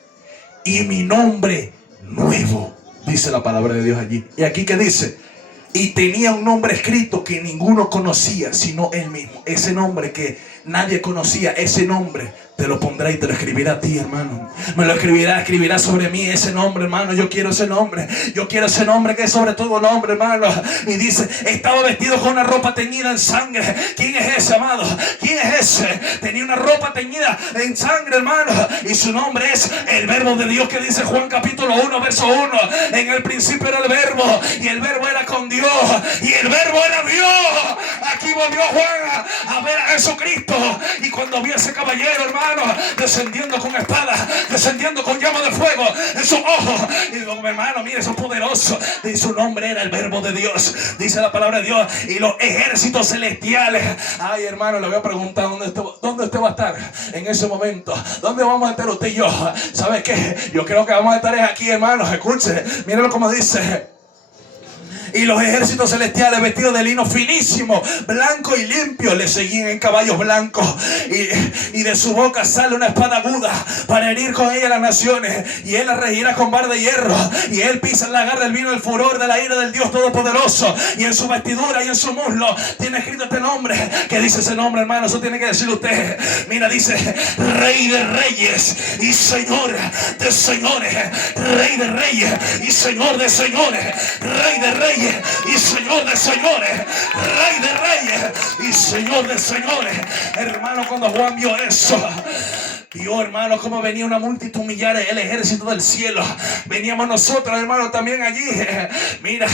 y mi nombre nuevo, dice la palabra de Dios allí. Y aquí que dice: y tenía un nombre escrito que ninguno conocía sino él mismo. Ese nombre que nadie conocía, ese nombre te lo pondrá y te lo escribirá a ti, hermano. Me lo escribirá sobre mí ese nombre, hermano. Yo quiero ese nombre. Yo quiero ese nombre que es sobre todo nombre, hermano. Y dice: estaba vestido con una ropa teñida en sangre. ¿Quién es ese, amado? ¿Quién es ese? Tenía una ropa teñida en sangre, hermano. Y su nombre es el Verbo de Dios, que dice Juan capítulo 1, verso 1. En el principio era el Verbo, y el Verbo era con Dios, y el Verbo era Dios. Aquí volvió Juan a ver a Jesucristo. Y cuando vio a ese caballero, hermano, descendiendo con espada, descendiendo con llama de fuego en sus ojos, y digo: hermano, mire, eso es poderoso. Y su nombre era el Verbo de Dios, dice la palabra de Dios. Y los ejércitos celestiales. Ay, hermano, le voy a preguntar dónde usted va a estar en ese momento. ¿Dónde vamos a estar usted y yo? ¿Sabe qué? Yo creo que vamos a estar aquí, hermanos. Escuche, míralo como dice: y los ejércitos celestiales, vestidos de lino finísimo, blanco y limpio, le seguían en caballos blancos. Y de su boca sale una espada aguda para herir con ella las naciones. Y él la regirá con vara de hierro. Y él pisa el lagar del vino del furor de la ira del Dios Todopoderoso. Y en su vestidura y en su muslo tiene escrito este nombre. ¿Qué dice ese nombre, hermano? Eso tiene que decirlo usted. Mira, dice: Rey de Reyes y Señor de Señores. Rey de Reyes y Señor de Señores. Rey de Reyes y Señor de señores, Rey de reyes y Señor de señores. Hermano, cuando Juan vio eso, Vio, hermano, cómo venía una multitud, millares, el ejército del cielo. Veníamos nosotros, hermano, también allí. Mira,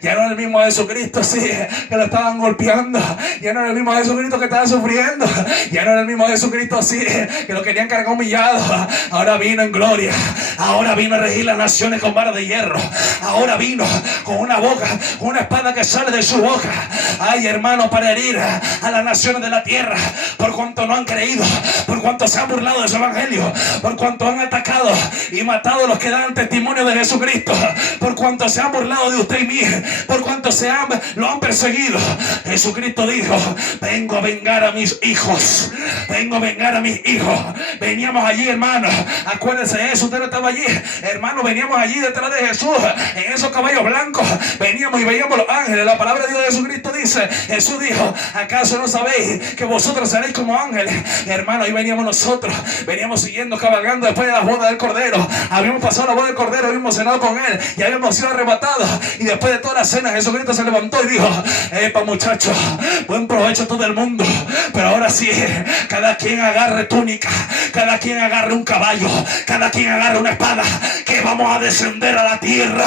ya no era el mismo Jesucristo, sí, que lo estaban golpeando. Ya no era el mismo Jesucristo que estaba sufriendo. Ya no era el mismo Jesucristo, sí, que lo querían cargar humillado. Ahora vino en gloria. Ahora vino a regir las naciones con vara de hierro. Ahora vino con una boca, con una espada que sale de su boca. Ay, hermano, para herir a las naciones de la tierra. Por cuanto no han creído, por cuanto se han burlado de su evangelio, por cuanto han atacado y matado a los que dan testimonio de Jesucristo, por cuanto se han burlado de usted y mí, por cuanto lo han perseguido. Jesucristo dijo: vengo a vengar a mis hijos, vengo a vengar a mis hijos. Veníamos allí, hermano, acuérdense de eso, usted no estaba allí, hermano, veníamos allí detrás de Jesús, en esos caballos blancos, veníamos y veíamos los ángeles. La palabra de Dios de Jesucristo dice, Jesús dijo: ¿acaso no sabéis que vosotros seréis como ángeles? Hermano, ahí veníamos nosotros, veníamos siguiendo, cabalgando después de la boda del Cordero. Habíamos pasado la boda del Cordero, habíamos cenado con Él y habíamos sido arrebatados. Y después de toda la cena, Jesucristo se levantó y dijo: epa, muchachos, buen provecho a todo el mundo, pero ahora sí, cada quien agarre túnica, cada quien agarre un caballo, cada quien agarre una espada, que vamos a descender a la tierra.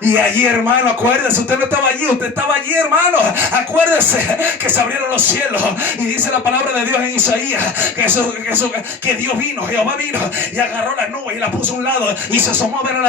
Y allí, hermano, acuérdese, usted no estaba allí, usted estaba allí, hermano. Acuérdese que se abrieron los cielos y dice la palabra de Dios en Isaías que Dios vino, Jehová vino y agarró las nubes y las puso a un lado y se asomó a ver a la